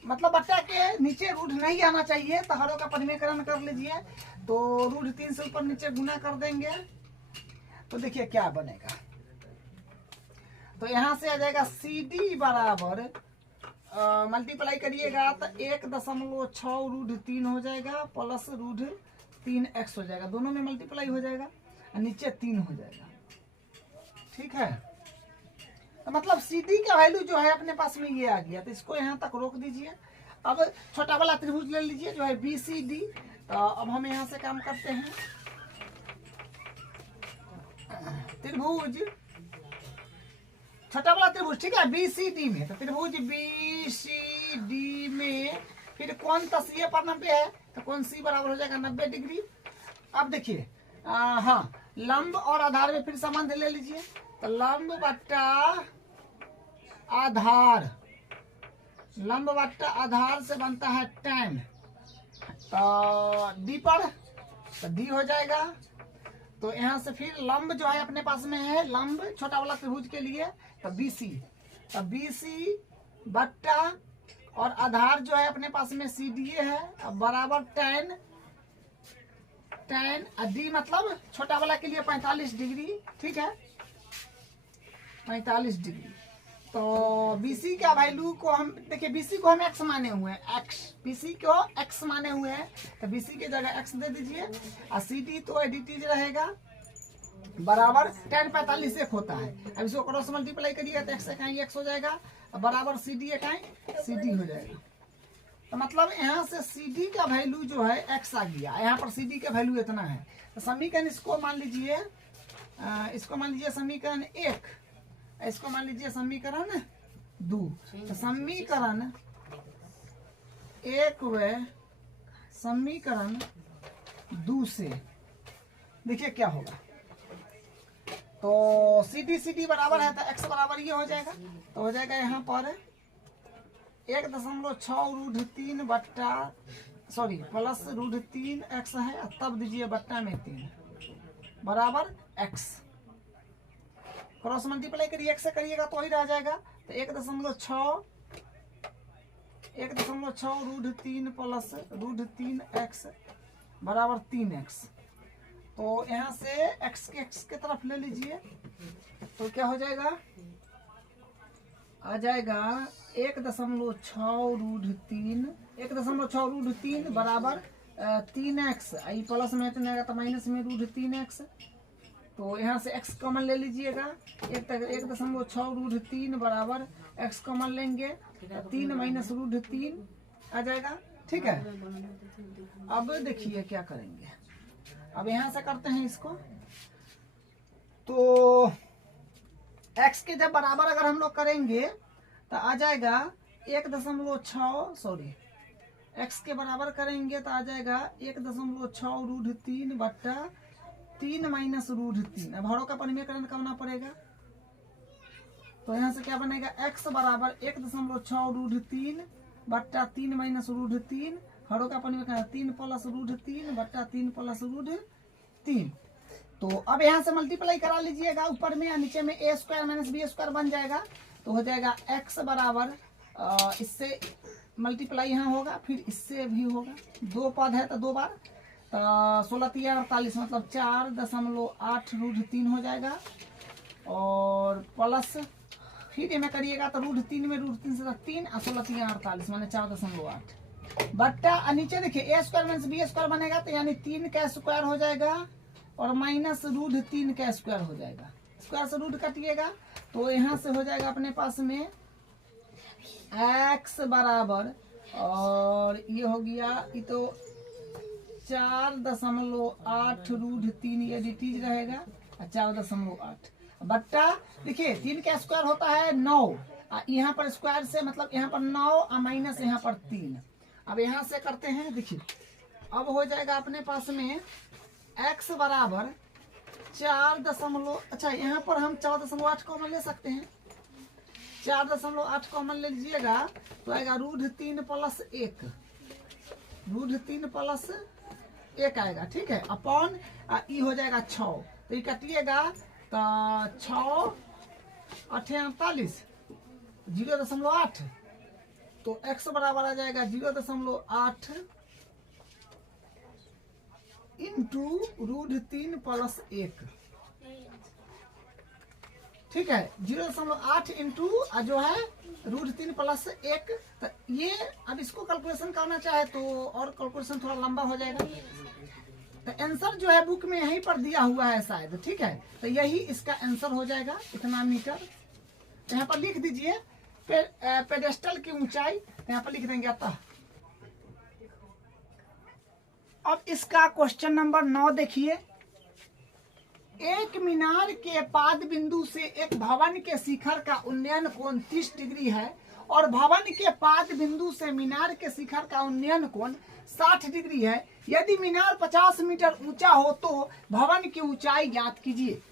मतलब बट्टा के नीचे रूढ़ नहीं आना चाहिए, तो हरों का परिमेयकरण कर लीजिए, तो √3 से ऊपर नीचे गुना कर देंगे तो देखिए क्या बनेगा, तो यहाँ से आ जाएगा CD बराबर मल्टीप्लाई करिएगा तो 1.6 √3 हो जाएगा प्लस √3x हो जाएगा, दोनों में मल्टीप्लाई हो जाएगा और नीचे 3 हो जाएगा। ठीक है, तो मतलब CD का वैल्यू जो है अपने पास में ये आ गया, तो इसको यहाँ तक रोक दीजिए। अब छोटा वाला त्रिभुज ले लीजिए जो है BCD, तो अब हम यहाँ से काम करते हैं, त्रिभुज छोटा वाला त्रिभुज, ठीक है, BCD में, तो त्रिभुज BCD में फिर कौन तसिए पर 90 है तो कौन C बराबर हो जाएगा 90 डिग्री। अब देखिए हाँ, लंब और आधार में फिर संबंध ले लीजिए, तो लंब बट्टा आधार, लंब बट्टा आधार से बनता है tan, तो D पर तो D हो जाएगा, तो यहाँ से फिर लंब जो है अपने पास में है, लंब छोटा वाला त्रिभुज के लिए तो BC, तो BC बट्टा और आधार जो है अपने पास में CDA है, अब बराबर tan D मतलब छोटा वाला के लिए 45 डिग्री। ठीक है, 45 डिग्री, तो BC का वैल्यू को हम देखिए, BC को हम x माने हुए हैं, BC को x माने हुए हैं, तो BC की जगह x दे दीजिए और CD तो एडिटीज रहेगा बराबर tan 45 एक होता है। अब इसको क्रॉस मल्टीप्लाई करिएगा तो x इकाई x हो जाएगा बराबर CD इकाई CD हो जाएगा, तो मतलब यहाँ से CD का वैल्यू जो है x आ गया, यहाँ पर CD का वैल्यू इतना है, तो समीकरण इसको मान लीजिए, इसको मान लीजिए समीकरण 1, इसको मान लीजिए समीकरण 2, तो समीकरण 1 व समीकरण 2 से देखिए क्या होगा, तो CD बराबर है तो x बराबर ये हो जाएगा, तो हो जाएगा यहाँ पर 1.6 √3 बट्टा सॉरी प्लस √3x है, तब दीजिए बट्टा में 3 बराबर x, क्रॉस मल्टीप्लाई करिए x से करिएगा तो वही रह जाएगा, तो 1.6 1.6√3 प्लस √3x बराबर 3x। तो यहाँ से x के तरफ ले लीजिए, तो क्या हो जाएगा, आ जाएगा 1.6√3 बराबर 3x। आई प्लस में इतना आएगा तो माइनस में √3x। तो यहाँ से x कॉमन ले लीजिएगा, 1.6√3 बराबर x कॉमन लेंगे, 3 माइनस √3 आ जाएगा। ठीक है, अब देखिए क्या करेंगे। अब यहाँ से करते हैं इसको, तो x के जब बराबर अगर हम लोग करेंगे तो आ जाएगा 1.6, सॉरी x के बराबर करेंगे तो आ जाएगा 1.6√3 बट्टा 3 माइनस √3। अब हरों का परिमेयकरण करना पड़ेगा, तो यहाँ से क्या बनेगा, x बराबर 1.6√3 बट्टा 3 माइनस √3, हरों का परिमेयकरण 3 प्लस √3 बट्टा 3 प्लस √3। तो अब यहाँ से मल्टीप्लाई करा लीजिएगा, ऊपर में या नीचे में a square minus b square बन जाएगा। तो हो जाएगा x बराबर इससे मल्टीप्लाई यहाँ होगा, फिर इससे भी होगा, 2 पद है तो 2 बार, तो 16×3 = 48 मतलब 4.8√3 हो जाएगा। और प्लस फिर ये में करिएगा तो √3 में √3 से 3 और 16×3 = 48 माने 4.8 बट्टा नीचे देखिए a square minus b square बनेगा, तो यानी 3 का स्क्वायर हो जाएगा और माइनस √3 का स्क्वायर हो जाएगा, स्क्वायर से रूट कटिएगा। तो यहाँ से हो जाएगा अपने पास में x बराबर, और ये हो गया, ये तो 4.8√3 ये डिटीज रहेगा, 4.8 बट्टा देखिए 3 का स्क्वायर होता है 9, यहाँ पर स्क्वायर से मतलब यहाँ पर 9 और माइनस यहाँ पर 3। अब यहाँ से करते हैं, देखिए अब हो जाएगा अपने पास में x बराबर 4 अच्छा यहाँ पर हम 4.8 कॉमन ले सकते हैं, 4.8 कॉमन ले लीजिएगा तो आएगा √3 प्लस 1, √3 प्लस 1 आएगा। ठीक है, अपॉन ई हो जाएगा 6, तो ये कटिएगा तो 6 8 48 0.8, तो x बराबर आ जाएगा 0.8 इंटू √3 प्लस 1। ठीक है, 0.8 इंटू जो है √3 प्लस 1। तो ये अब इसको कैलकुलेशन करना चाहे तो और कैलकुलेशन थोड़ा लंबा हो जाएगा, तो आंसर जो है बुक में यहीं पर दिया हुआ है शायद। ठीक है, तो यही इसका आंसर हो जाएगा, इतना मीटर। तो यहाँ पर लिख दीजिए पेडेस्टल की ऊंचाई, तो यहाँ पर लिख देंगे अतः। अब इसका क्वेश्चन नंबर 9 देखिए, एक मीनार के पाद बिंदु से एक भवन के शिखर का उन्नयन कोण 30 डिग्री है और भवन के पाद बिंदु से मीनार के शिखर का उन्नयन कोण 60 डिग्री है। यदि मीनार 50 मीटर ऊंचा हो तो भवन की ऊंचाई ज्ञात कीजिए।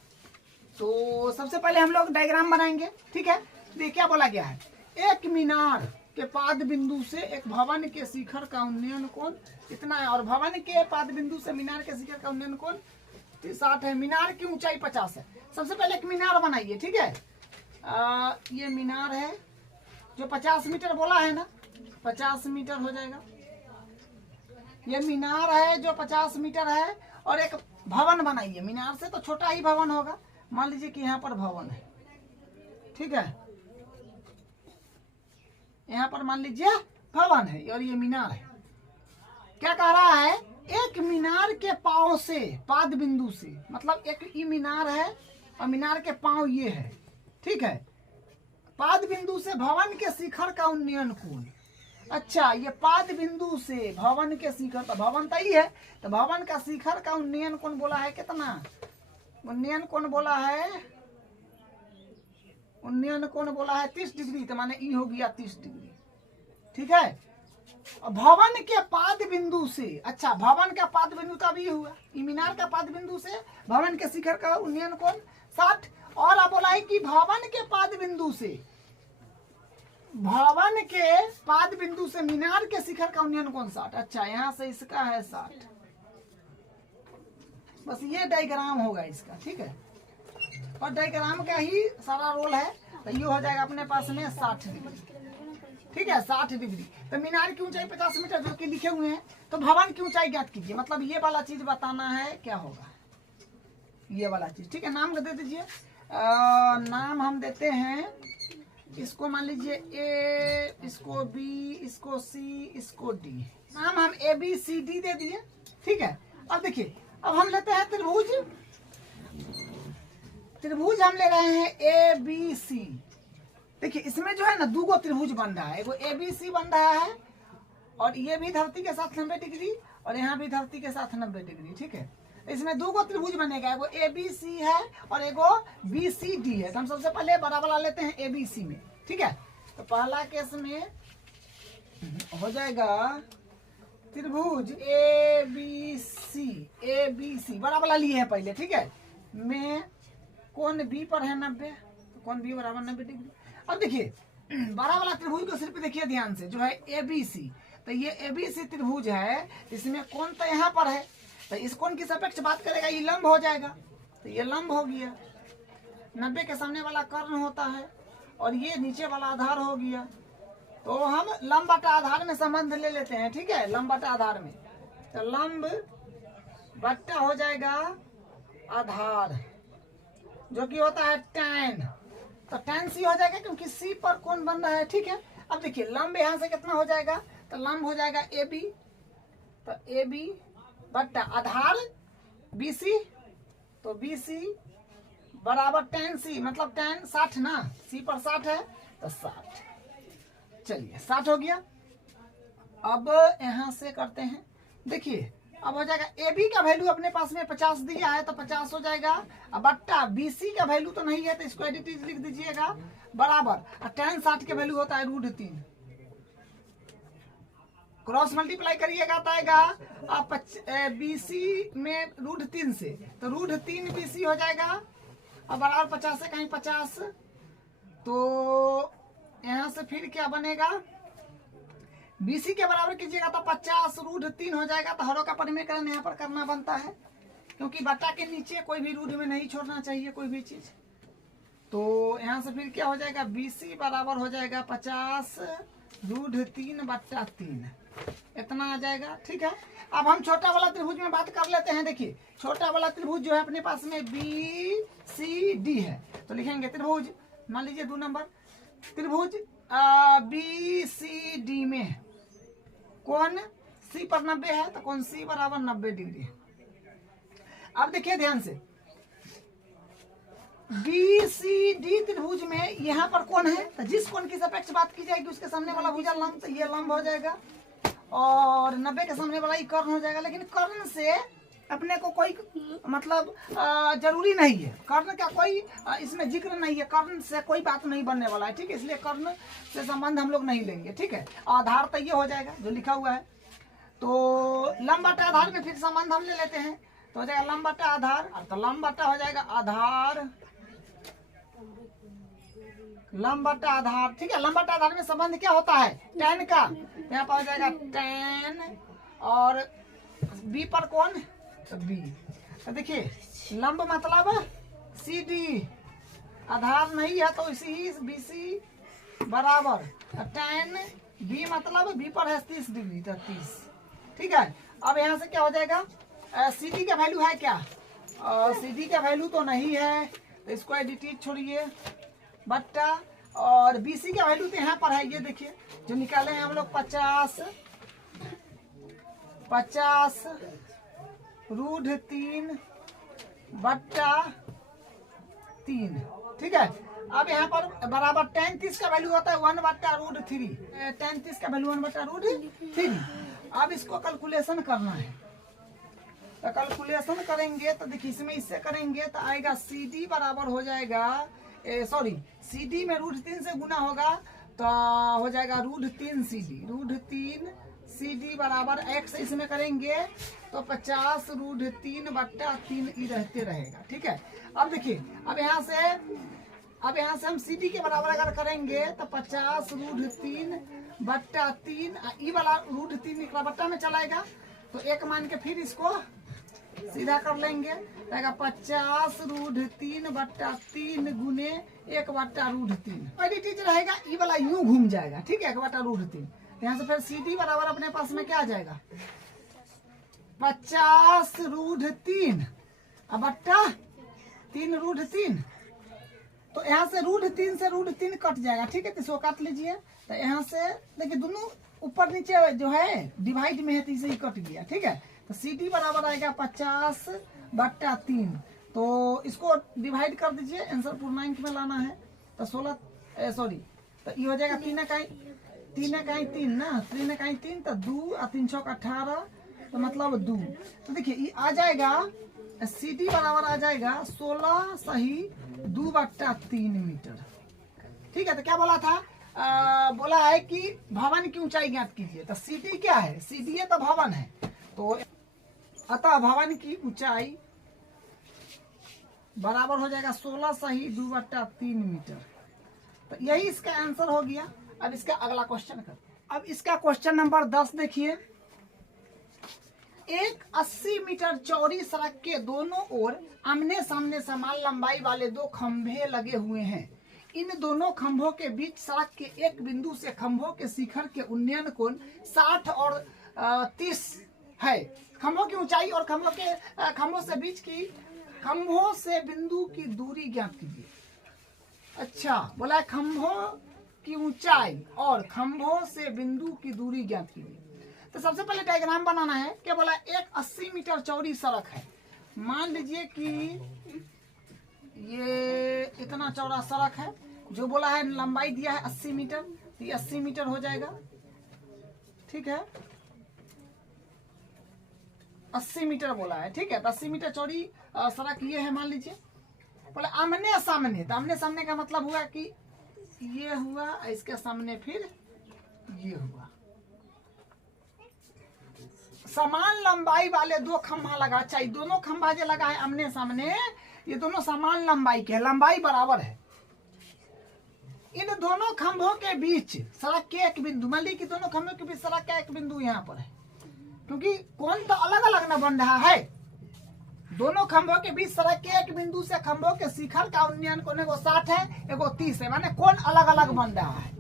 तो सबसे पहले हम लोग डायग्राम बनाएंगे। ठीक है, देखिए क्या बोला गया है, एक मीनार के पाद बिंदु से एक भवन के शिखर का उन्नयन कोण कितना है, और भवन के पाद बिंदु से मीनार के शिखर का उन्नयन कोण 60 है। मीनार की ऊंचाई 50 है। सबसे पहले एक मीनार बनाइए। ठीक है, ये मीनार है जो 50 मीटर बोला है ना, 50 मीटर हो जाएगा। ये मीनार है जो 50 मीटर है, और एक भवन बनाइए। मीनार से तो छोटा ही भवन होगा, मान लीजिए कि यहाँ पर भवन है। ठीक है, यहाँ पर मान लीजिए भवन है और ये मीनार है। क्या कह रहा है, एक मीनार के पांव से पाद बिंदु से, मतलब एक ये मीनार है और मीनार के पांव ये है। ठीक है, पाद बिंदु से भवन के शिखर का उन्नयन कोण। अच्छा, ये पाद बिंदु से भवन के शिखर, तो भवन तो ही है, तो भवन का शिखर का उन्नयन कोण बोला है कितना, उन्नयन कोण बोला है, उन्नयन कोण बोला है 30 डिग्री, तो माने ई हो गया 30 डिग्री। ठीक है, भवन के पाद बिंदु से, अच्छा भवन का पाद बिंदु का भी हुआ, मीनार का पाद बिंदु से भवन के शिखर का उन्नयन कोण 60, और अब बोला है कि भवन के पाद बिंदु से, भवन के पाद बिंदु से मीनार के शिखर का उन्नयन कोण 60। अच्छा, यहाँ से इसका है 60, बस ये डायग्राम होगा इसका। ठीक है, और डायग्राम का ही सारा रोल है, तो ये हो जाएगा अपने पास में 60 डिग्री। ठीक है 60 डिग्री। तो मीनार की ऊंचाई 50 मीटर जो कि लिखे हुए हैं। तो भवन की ऊंचाई ज्ञात कीजिए, मतलब ये वाला चीज बताना है, क्या होगा ये वाला चीज। ठीक है, नाम दे दीजिए। नाम हम देते हैं, इसको मान लीजिए ए, इसको बी, इसको सी, इसको डी। नाम हम ए बी सी डी दे दिए। ठीक है, अब देखिए, अब हम लेते हैं त्रिभुज। त्रिभुज हम ले रहे हैं ए बी सी। देखिए इसमें जो है ना दो त्रिभुज बन रहा है, एगो ए बी सी बन रहा है, और ये भी धरती के साथ 90 डिग्री, और यहाँ भी धरती के साथ 90 डिग्री। ठीक है, इसमें दो त्रिभुज बनेगा, एगो ए बी सी है और एगो बी सी डी है। तो हम सबसे पहले बड़ा वाला लेते हैं ए बी सी में। ठीक है, तो पहला केस में हो जाएगा त्रिभुज A B C. A B C बड़ा वाला लिए है पहले। ठीक है, में कोण बी पर है 90, तो कोण बी बराबर 90 डिग्री। अब देखिए बड़ा वाला त्रिभुज को सिर्फ देखिए ध्यान से, जो है ए बी सी। तो ये ए बी सी त्रिभुज है, इसमें कोण तो यहाँ पर है, तो इस कोण की सापेक्ष बात करेगा, ये लंब हो जाएगा। तो ये लंब हो गया, 90 के सामने वाला कर्ण होता है, और ये नीचे वाला आधार हो गया। तो हम लंब बटा आधार में संबंध ले लेते हैं। ठीक है, लंब बटा आधार में, तो लंब बट्टा हो जाएगा आधार, जो कि होता है tan। तो tan सी हो जाएगा, क्योंकि सी पर कोण बन रहा है। ठीक है, अब देखिए लंब यहाँ से कितना हो जाएगा, तो लंब हो जाएगा ए बी, तो ए बी बट्टा आधार बी सी, तो बी सी बराबर tan सी, मतलब tan 60 ना, सी पर 60 है तो 60। चलिए 60 हो गया। अब यहाँ से करते हैं, देखिए अब हो जाएगा ए बी का वैल्यू अपने पास में 50 दिया है, तो 50 हो जाएगा। अब बट्टा बी सी का वैल्यू तो नहीं है, तो इसको एडिटिव लिख दीजिएगा बराबर, और tan 60 के वैल्यू होता है √3। क्रॉस मल्टीप्लाई करिएगा तो आएगा आप बी सी में √3 से, तो √3 बी सी हो जाएगा। अब बराबर 50 से कहीं 50, तो यहाँ से फिर क्या बनेगा, बीसी के बराबर कीजिएगा तो 50 √3 हो जाएगा। तो हरों का परिमेयकरण यहाँ पर करना बनता है, क्योंकि बट्टा के नीचे कोई भी रूट में नहीं छोड़ना चाहिए कोई भी चीज। तो यहाँ से फिर क्या हो जाएगा, बीसी बराबर हो जाएगा 50 √3/3, इतना आ जाएगा। ठीक है, अब हम छोटा वाला त्रिभुज में बात कर लेते हैं। देखिए छोटा वाला त्रिभुज जो है अपने पास में बी सी डी है, तो लिखेंगे त्रिभुज, मान लीजिए 2 नंबर त्रिभुज बी सी डी में कोण सी पर 90 है, तो कोण सी बराबर 90 डिग्री। अब देखिए ध्यान से, बी सी डी त्रिभुज में यहाँ पर कोण है, तो जिस कोण की सापेक्ष बात की जाएगी उसके सामने वाला भुजा लंब, तो ये लंब हो जाएगा, और 90 के सामने वाला ये कर्ण हो जाएगा। लेकिन कर्ण से अपने को कोई मतलब जरूरी नहीं है, कर्ण का कोई इसमें जिक्र नहीं है, कर्ण से कोई बात नहीं बनने वाला है। ठीक है, इसलिए कर्ण से संबंध हम लोग नहीं लेंगे। ठीक है, आधार तो ये हो जाएगा जो लिखा हुआ है। तो लंब बटा आधार में फिर संबंध हम ले लेते हैं, तो हो जाएगा लंब बटा आधार, तो लंब बटा हो जाएगा आधार, लंब बटा आधार। ठीक है, लंब बटा आधार में संबंध क्या होता है, tan का, यहाँ पर हो जाएगा tan, और b पर कोण, तो b। तो देखिए लंब मतलब सी डी, आधार नहीं है तो इसी बी सी बराबर tan b, मतलब b पर है 30 डिग्री, तो 30। ठीक है, अब यहाँ से क्या हो जाएगा, सी डी का वैल्यू है क्या, सी डी का वैल्यू तो नहीं है, तो इसको एडिटिव छोड़िए बट्टा, और बी सी का वैल्यू तो यहाँ पर है, ये देखिए जो निकाले हैं हम लोग 50 √3/3। ठीक है, अब यहाँ पर बराबर tan 30 का वैल्यू होता है 1/√3, tan 30 का वैल्यू 1/√3। अब इसको कैलकुलेशन करना है, तो कैलकुलेशन करेंगे तो देखिए इसमें इससे करेंगे तो आएगा सी डी बराबर हो जाएगा, सॉरी सी डी में √3 से गुना होगा तो हो जाएगा √3 सी डी, √3 सी डी बराबर x इसमें करेंगे तो 50 √3/3 ही रहते रहेगा। ठीक है, अब देखिए अब यहाँ से हम सी डी के बराबर अगर करेंगे तो 50 √3/3, ई वाला √3 निकला बट्टा में चलाएगा, तो 1 मान के फिर इसको सीधा कर लेंगे, रहेगा 50√3/3 गुने 1/√3। पहली चीज रहेगा ये वाला यूं घूम जाएगा, ठीक है, 1/√3। यहाँ से फिर CD बराबर अपने पास में क्या आ जाएगा, 50√3 बट्टा 3√3। तो यहाँ से √3 से √3 कट जाएगा, ठीक है, तो इसको काट लीजिए। तो यहाँ से देखिए दोनों ऊपर नीचे जो है डिवाइड में है, तो इसे ही कट गया, ठीक है। तो CD बराबर आएगा 50/3। तो इसको डिवाइड कर दीजिए, आंसर पूर्णांक में लाना है। तो 16 सॉरी, तो ये हो जाएगा 3 इकाई 3 ना, 3 इकाई 3, तो 2 और 3 छक 18, तो मतलब 2। तो देखिए ये आ जाएगा CD बराबर आ जाएगा 16 सही 2/3 मीटर, ठीक है। तो क्या बोला था, बोला है कि भवन की ऊंचाई ज्ञात कीजिए। तो CD क्या है, CD है तो भवन है, तो अतः भवन की ऊंचाई बराबर हो जाएगा 16 सही 2/3 मीटर। तो यही इसका आंसर हो गया। अब इसका अगला क्वेश्चन करते हैं। अब इसका क्वेश्चन नंबर 10 देखिए। एक 80 मीटर चौड़ी सड़क के दोनों ओर आमने सामने समान लंबाई वाले 2 खंभे लगे हुए हैं। इन दोनों खंभों के बीच सड़क के एक बिंदु से खंभों के शिखर के उन्नयन कोण 60 और 30 है। खंभों की ऊंचाई और खंभों से बिंदु की दूरी ज्ञात कीजिए। अच्छा, बोला है खंभों की ऊंचाई और खंभों से बिंदु की दूरी ज्ञात कीजिए। तो सबसे पहले डायग्राम बनाना है। क्या बोला, एक 80 मीटर चौड़ी सड़क है। मान लीजिए कि ये इतना चौड़ा सड़क है, जो बोला है लंबाई दिया है 80 मीटर, तो ये 80 मीटर हो जाएगा, ठीक है, 80 मीटर बोला है, ठीक है। तो 80 मीटर चौड़ी सड़क ये है, मान लीजिए। बोले आमने सामने, तो आमने सामने का मतलब हुआ कि ये हुआ, इसके सामने फिर ये हुआ। समान लंबाई वाले 2 खंभा लगा चाहिए। दोनों खंभा जो लगा है आमने सामने, ये दोनों समान लंबाई के, लंबाई बराबर है। इन दोनों खंभों के बीच सड़क के एक बिंदु, मान ली कि दोनों खंभों के बीच सड़क का एक बिंदु यहाँ पर है, क्योंकि कोण तो अलग अलग न बन रहा है। दोनों खंभों के बीच सड़क के एक बिंदु से खंभों के शिखर का उन्नयन कोण एगो 60 है, एगो 30 है, माने कोण अलग अलग बन रहा है।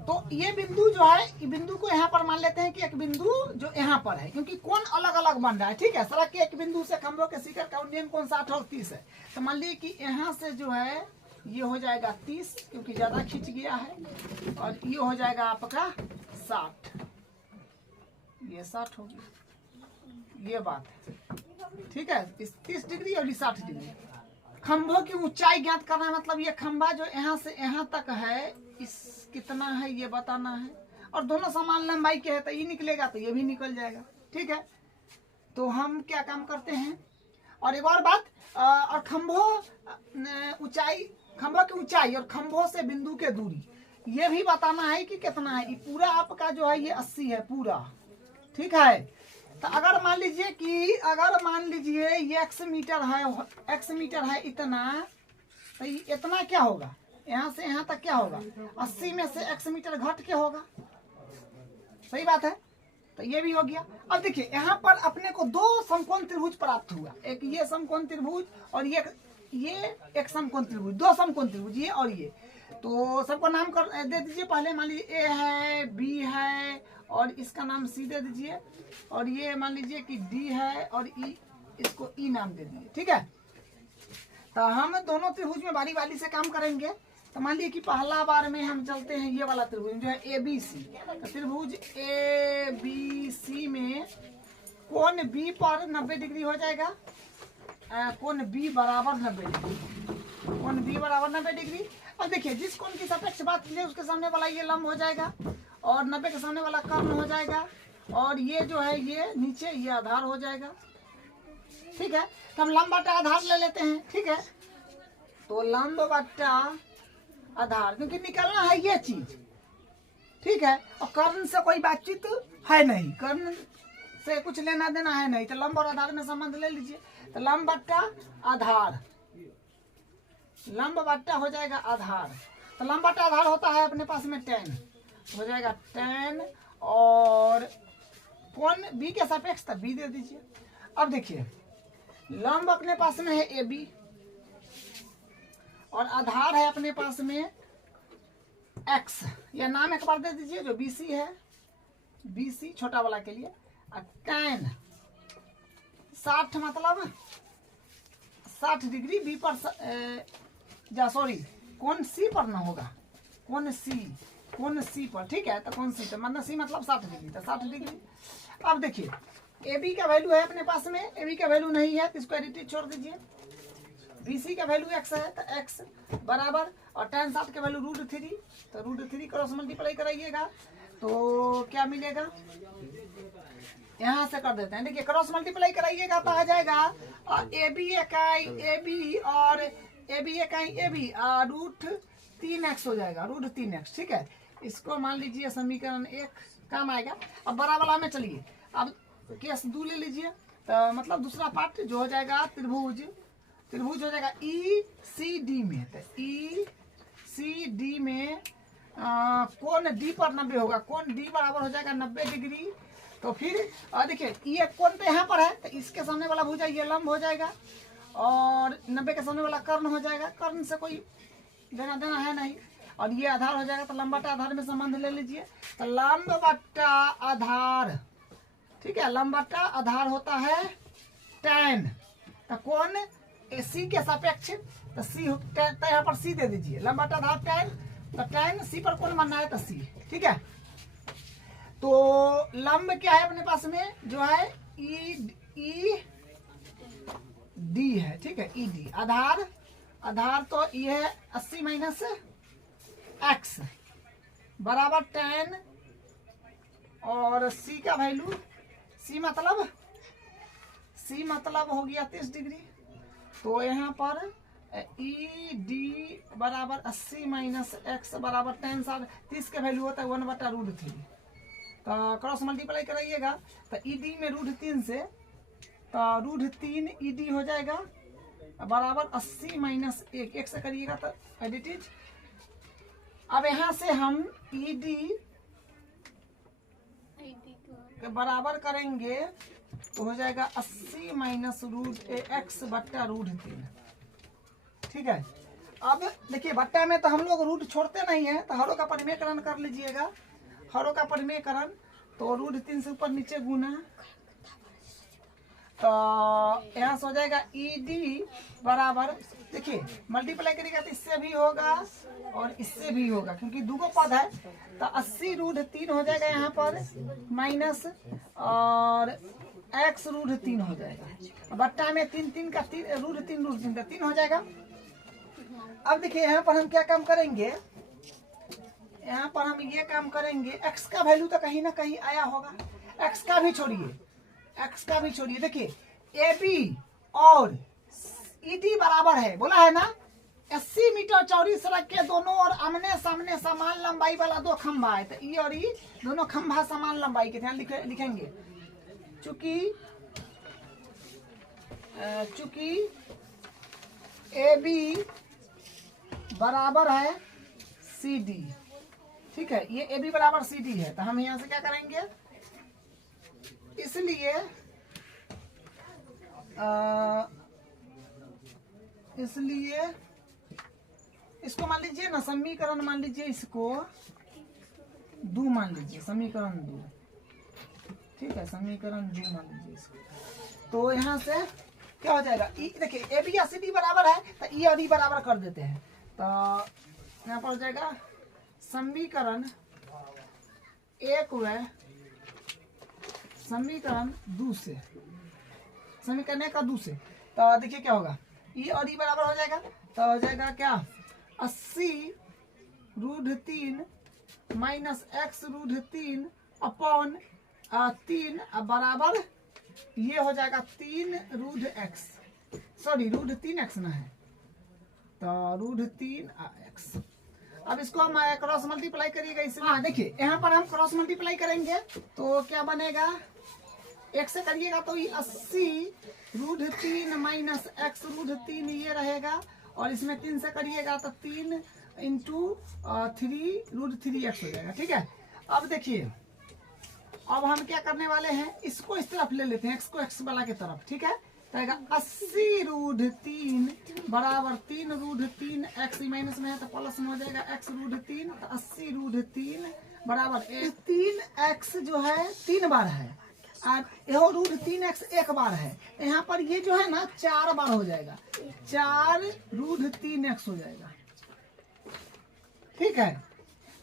तो ये बिंदु जो है, ये बिंदु को यहाँ पर मान लेते हैं कि एक बिंदु जो यहाँ पर है, क्योंकि कोण अलग अलग बन रहा है, ठीक है। सड़क के एक बिंदु से खंभों के शिखर का उन्नयन कोण 60 और 30 है। तो मान लीजिए कि यहाँ से जो है ये हो जाएगा 30, क्योंकि ज्यादा खींच गया है, और ये हो जाएगा आपका 60, ये 60 हो गया, ये बात है, ठीक है। इस 30 डिग्री और 60 डिग्री। खंभों की ऊंचाई ज्ञात करना है, मतलब ये खंभा जो यहाँ से यहाँ तक है, इस कितना है ये बताना है, और दोनों समान लंबाई के है, तो ये निकलेगा तो ये भी निकल जाएगा, ठीक है। तो हम क्या काम करते हैं, और एक और बात, और खंभों की ऊंचाई और खंभों से बिंदु के दूरी, ये भी बताना है कि कितना है। ये पूरा आपका जो है ये 80 है पूरा, ठीक है। तो अगर मान लीजिए ये x मीटर है इतना, तो इतना क्या होगा, यहाँ से यहाँ तक क्या होगा, 80 में से x मीटर घट के होगा, सही बात है। तो ये भी हो गया। अब देखिए यहाँ पर अपने को 2 समकोण त्रिभुज प्राप्त हुआ, एक ये समकोण त्रिभुज और ये एक समकोण त्रिभुज, 2 समकोण त्रिभुज, ये और ये। तो सबको नाम कर दे दीजिए। पहले मान लीजिए A है, B है, और इसका नाम C दे दीजिए, और ये मान लीजिए कि D है, और E, इसको E नाम दे दीजिए, ठीक है। तो हम दोनों त्रिभुज में बारी बारी से काम करेंगे। तो मान लीजिए कि पहला बार में हम चलते हैं ये वाला त्रिभुज जो है ABC। तो त्रिभुज ABC में कोण B पर 90 डिग्री हो जाएगा, कोण B बराबर 90 डिग्री, कोण B बराबर 90 डिग्री। अब देखिए जिस कोण की सापेक्ष बात की जाए उसके सामने वाला ये लंब हो जाएगा, और 90 के सामने वाला कर्ण हो जाएगा, और ये जो है ये नीचे ये आधार हो जाएगा, ठीक है। तो हम लंब बटा आधार ले लेते हैं, ठीक है। तो लंब बटा आधार, क्योंकि निकलना है ये चीज, ठीक है, और कर्ण से कोई बातचीत है नहीं, कर्ण से कुछ लेना देना है नहीं, तो लंब और आधार में संबंध ले लीजिए। तो लंब बट्टा आधार, लंब बट्टा हो जाएगा आधार। तो लंब बट्टा आधार होता है अपने पास में 10 हो जाएगा 10, और कोण B के सापेक्ष B दे दीजिए। अब देखिए लंब अपने पास में है ए बी और आधार है अपने पास में एक्स। यह नाम एक बार दे दीजिए जो बी सी है, बी सी छोटा वाला के लिए। tan 60 मतलब 60 डिग्री बी पर सॉरी कौन सी पर ना होगा, कौन सी पर, ठीक है। तो कौन सी तो मतलब सी मतलब 60 डिग्री, तो 60 डिग्री। अब देखिए ए बी का वैल्यू है अपने पास में, ए बी का वैल्यू नहीं है तो इसको एडिटिव छोड़ दीजिए। बी सी का वैल्यू एक्स है तो एक्स बराबर, और tan 60 का वैल्यू √3, तो √3 क्रॉस मल्टीप्लाई कराइएगा तो क्या मिलेगा, यहाँ से कर देते हैं। देखिए क्रॉस मल्टीप्लाई कराइएगा तो आ जाएगा ए बी इकाई ए बी और ए बी इकाई ए बी √3x हो जाएगा, √3x, ठीक है। इसको मान लीजिए समीकरण 1 काम आएगा। अब बड़ा वाला में चलिए, अब केस 2 ले लीजिए, तो मतलब दूसरा पार्ट जो हो जाएगा त्रिभुज हो जाएगा ई सी डी में। तो ई सी डी में कोण डी पर 90 होगा, कोण डी बराबर हो जाएगा 90 डिग्री। तो फिर देखिए ये कोण तो यहाँ पर है तो इसके सामने वाला भुजा ये लंब हो जाएगा और 90 के सामने वाला कर्ण हो जाएगा, कर्ण से कोई लेना देना है नहीं। और ये आधार हो जाएगा, तो लंब बट्टा आधार में संबंध ले लीजिए। तो लंब बट्टा आधार, ठीक है, लंब बट्टा आधार होता है tan। तो कोण सी के सापेक्ष, तो सी तो यहाँ पर सी दे दीजिए, लंब बट्टा आधार tan, तो tan सी पर कोण बनना है तो सी, ठीक है। तो लंब क्या है अपने पास में जो है ई डी है, ठीक है, ई डी। आधार तो ये है 80 माइनस एक्स बराबर tan, और सी का वैल्यू सी मतलब हो गया 30 डिग्री। तो यहाँ पर ई डी बराबर 80 माइनस एक्स बराबर tan 30 का वैल्यू होता है 1/√3। तो क्रॉस मल्टीप्लाई कराइएगा तो ई डी में √3 से, तो √3 ई डी हो जाएगा बराबर 80 माइनस 1 से करिएगा तो एडिटिव। अब यहाँ से हम ई डी के बराबर करेंगे तो हो जाएगा 80 माइनस √x/√3, ठीक है। अब देखिए बट्टा में तो हम लोग रूट छोड़ते नहीं है, तो हरों का परिमेयकरण कर लीजिएगा। हरों का परिमेयकरण तो √3 से ऊपर नीचे गुना, तो यहाँ से हो जाएगा ई डी बराबर, देखिए मल्टीप्लाई करिएगा तो इससे भी होगा और इससे भी होगा क्योंकि दूगो पद है। तो 80 √3 हो जाएगा यहाँ पर माइनस, और x √3 हो जाएगा। बट्टा में 3 का 3 √3 का 3 हो जाएगा। अब देखिए यहाँ पर हम क्या काम करेंगे, यहाँ पर हम ये काम करेंगे, x का वैल्यू तो कहीं ना कहीं आया होगा, x का भी छोड़िए। देखिए ए बी और ई डी बराबर है, बोला है ना। 80 मीटर चौड़ी सड़क के दोनों और आमने सामने समान लंबाई वाला 2 खंभा है, तो ई और ई दोनों खंभा समान लंबाई के ध्यान लिखेंगे। चूंकि ए बी बराबर है सी डी, ठीक है, ये ए बी बराबर सी डी है, तो हम यहाँ से क्या करेंगे, इसलिए इसको मान लीजिए ना, समीकरण मान लीजिए, इसको 2 मान लीजिए, समीकरण 2, ठीक है, समीकरण 2 मान लीजिए इसको। तो यहाँ से क्या हो जाएगा, ई देखिए ए बी या सी डी बराबर है तो ई और ई बराबर कर देते हैं। तो यहाँ पर हो जाएगा समीकरण 1 व समीकरण 2 से, समीकरण 1 का 2 से। तो देखिए क्या होगा, ई और ई बराबर हो जाएगा, तो हो जाएगा क्या 80 √3 माइनस x √3 अपॉन 3 बराबर ये हो जाएगा 3√x, सॉरी √3x ना है, तो √3x। अब इसको हम क्रॉस मल्टीप्लाई करिएगा इसमें। हाँ देखिए यहाँ पर हम क्रॉस मल्टीप्लाई करेंगे तो क्या बनेगा, एक से करिएगा तो ये 80 √3 माइनस x √3 ये रहेगा, और इसमें 3 से करिएगा तो 3 × 3 √3x हो जाएगा, ठीक है। अब देखिए अब हम क्या करने वाले हैं, इसको इस तरफ ले लेते हैं, x को x वाला की तरफ, ठीक है, तो आएगा 80√3 बराबर 3√3 x माइनस में है तो प्लस में हो जाएगा x√3, तो 80√3 बराबर 3x जो है 3 बार है और यह √3x एक बार है। यहाँ पर ये जो है ना 4 बार हो जाएगा, 4√3x हो जाएगा। ठीक है,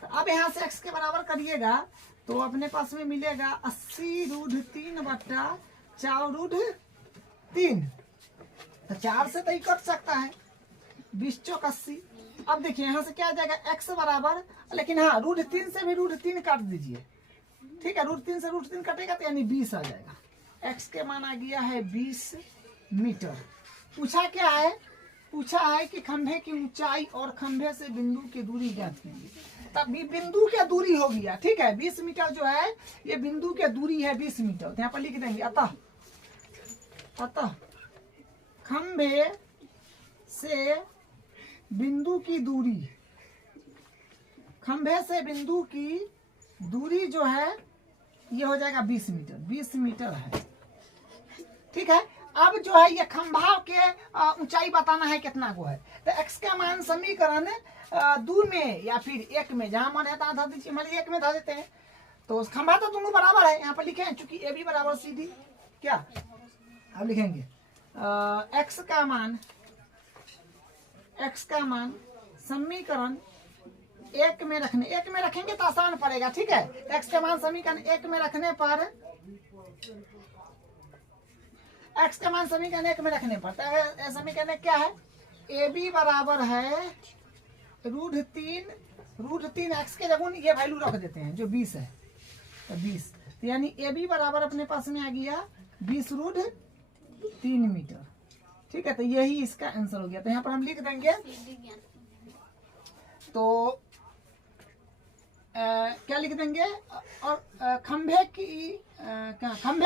तो अब यहाँ से x के बराबर करिएगा तो अपने पास में मिलेगा 80√3 बट्टा 4√3, तो 4 से तो ही कट सकता है, 20 चौक 80। अब देखिए यहाँ से क्या आ जाएगा x बराबर, लेकिन हाँ √3 से भी √3 काट दीजिए। ठीक है, √3 से √3 कटेगा तो यानी 20 आ जाएगा। x के मान आ गया है 20 मीटर। पूछा क्या है, पूछा है कि खंभे की ऊंचाई और खंभे से बिंदु की दूरी ज्ञात कीजिए। तब बिंदु की दूरी हो गया। ठीक है, 20 मीटर जो है ये बिंदु की दूरी है 20 मीटर। तो यहाँ पर लिख देंगे अतः खंभे से बिंदु की दूरी, खंभे से बिंदु की दूरी जो है ये हो जाएगा 20 मीटर, 20 मीटर है। ठीक है, अब जो है ये खंभा के ऊंचाई बताना है कितना को है, तो x का मान समीकरण 2 में या फिर 1 में, जहां मन है तहां धर दीजिए। मान लीजिए 1 में धर देते हैं तो खंभा तो दोनों बराबर है, यहाँ पर लिखे हैं चूंकि AB बराबर CD। क्या अब लिखेंगे x का मान समीकरण 1 में रखने, 1 में रखेंगे तो आसान पड़ेगा। ठीक है, x का मान समीकरण 1 में रखने पर, x का मान समीकरण 1 में रखने पर समीकरण क्या है, AB बराबर है √3 x के जगह ये वैल्यू रख देते हैं जो 20 है, तो 20, तो यानी AB बराबर अपने पास में आ गया 20√3 मीटर। ठीक है, तो यही इसका आंसर हो गया। तो यहाँ पर हम लिख देंगे तो क्या लिख देंगे, और खंभे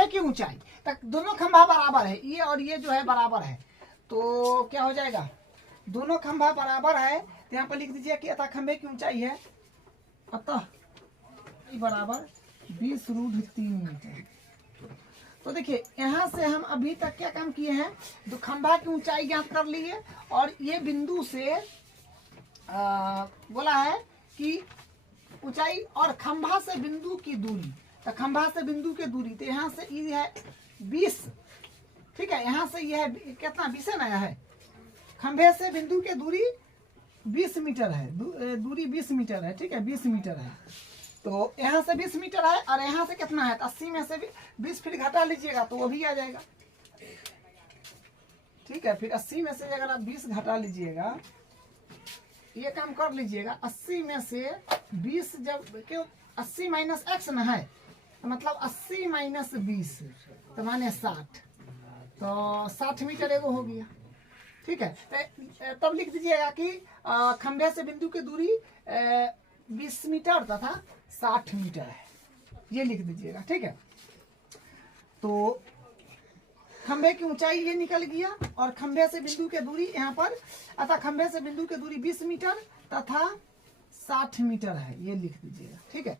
की ऊंचाई तक दोनों खंभा बराबर है, ये और ये जो है बराबर है, तो क्या हो जाएगा, दोनों खंभा बराबर है। तो यहाँ पर लिख दीजिए कि अतः खंभे की ऊंचाई है, अतः बराबर 20√3 मीटर। तो देखिए यहाँ से हम अभी तक क्या काम किए हैं, तो खंभा की ऊंचाई ज्ञात कर लिए और ये बिंदु से बोला है कि ऊंचाई और खंभा से बिंदु की दूरी, तो खंभा से बिंदु की दूरी, तो यहाँ से ये है 20। ठीक है, यहाँ से ये है कितना, 20 है ना, है खंभे से बिंदु की दूरी 20 मीटर है, दूरी 20 मीटर है। ठीक है, 20 मीटर है, तो यहाँ से 20 मीटर है और यहाँ से कितना है, तो 80 में से 20 फिर घटा लीजिएगा तो वो भी आ जाएगा। ठीक है, फिर 80 में से अगर आप 20 घटा लीजिएगा, ये काम कर लीजिएगा, 80 में से 20 जब क्यों 80 माइनस x न है, तो मतलब 80 माइनस 20 तो माने 60, तो 60 मीटर एगो हो गया। ठीक है, तब लिख दीजिएगा कि खंभे से बिंदु की दूरी 20 मीटर तथा 60 मीटर है, ये लिख दीजिएगा। ठीक है, तो खंभे की ऊंचाई ये निकल गया और खंभे से बिंदु की दूरी यहाँ पर, अतः खंभे से बिंदु की दूरी 20 मीटर तथा 60 मीटर है, ये लिख दीजिएगा। ठीक है।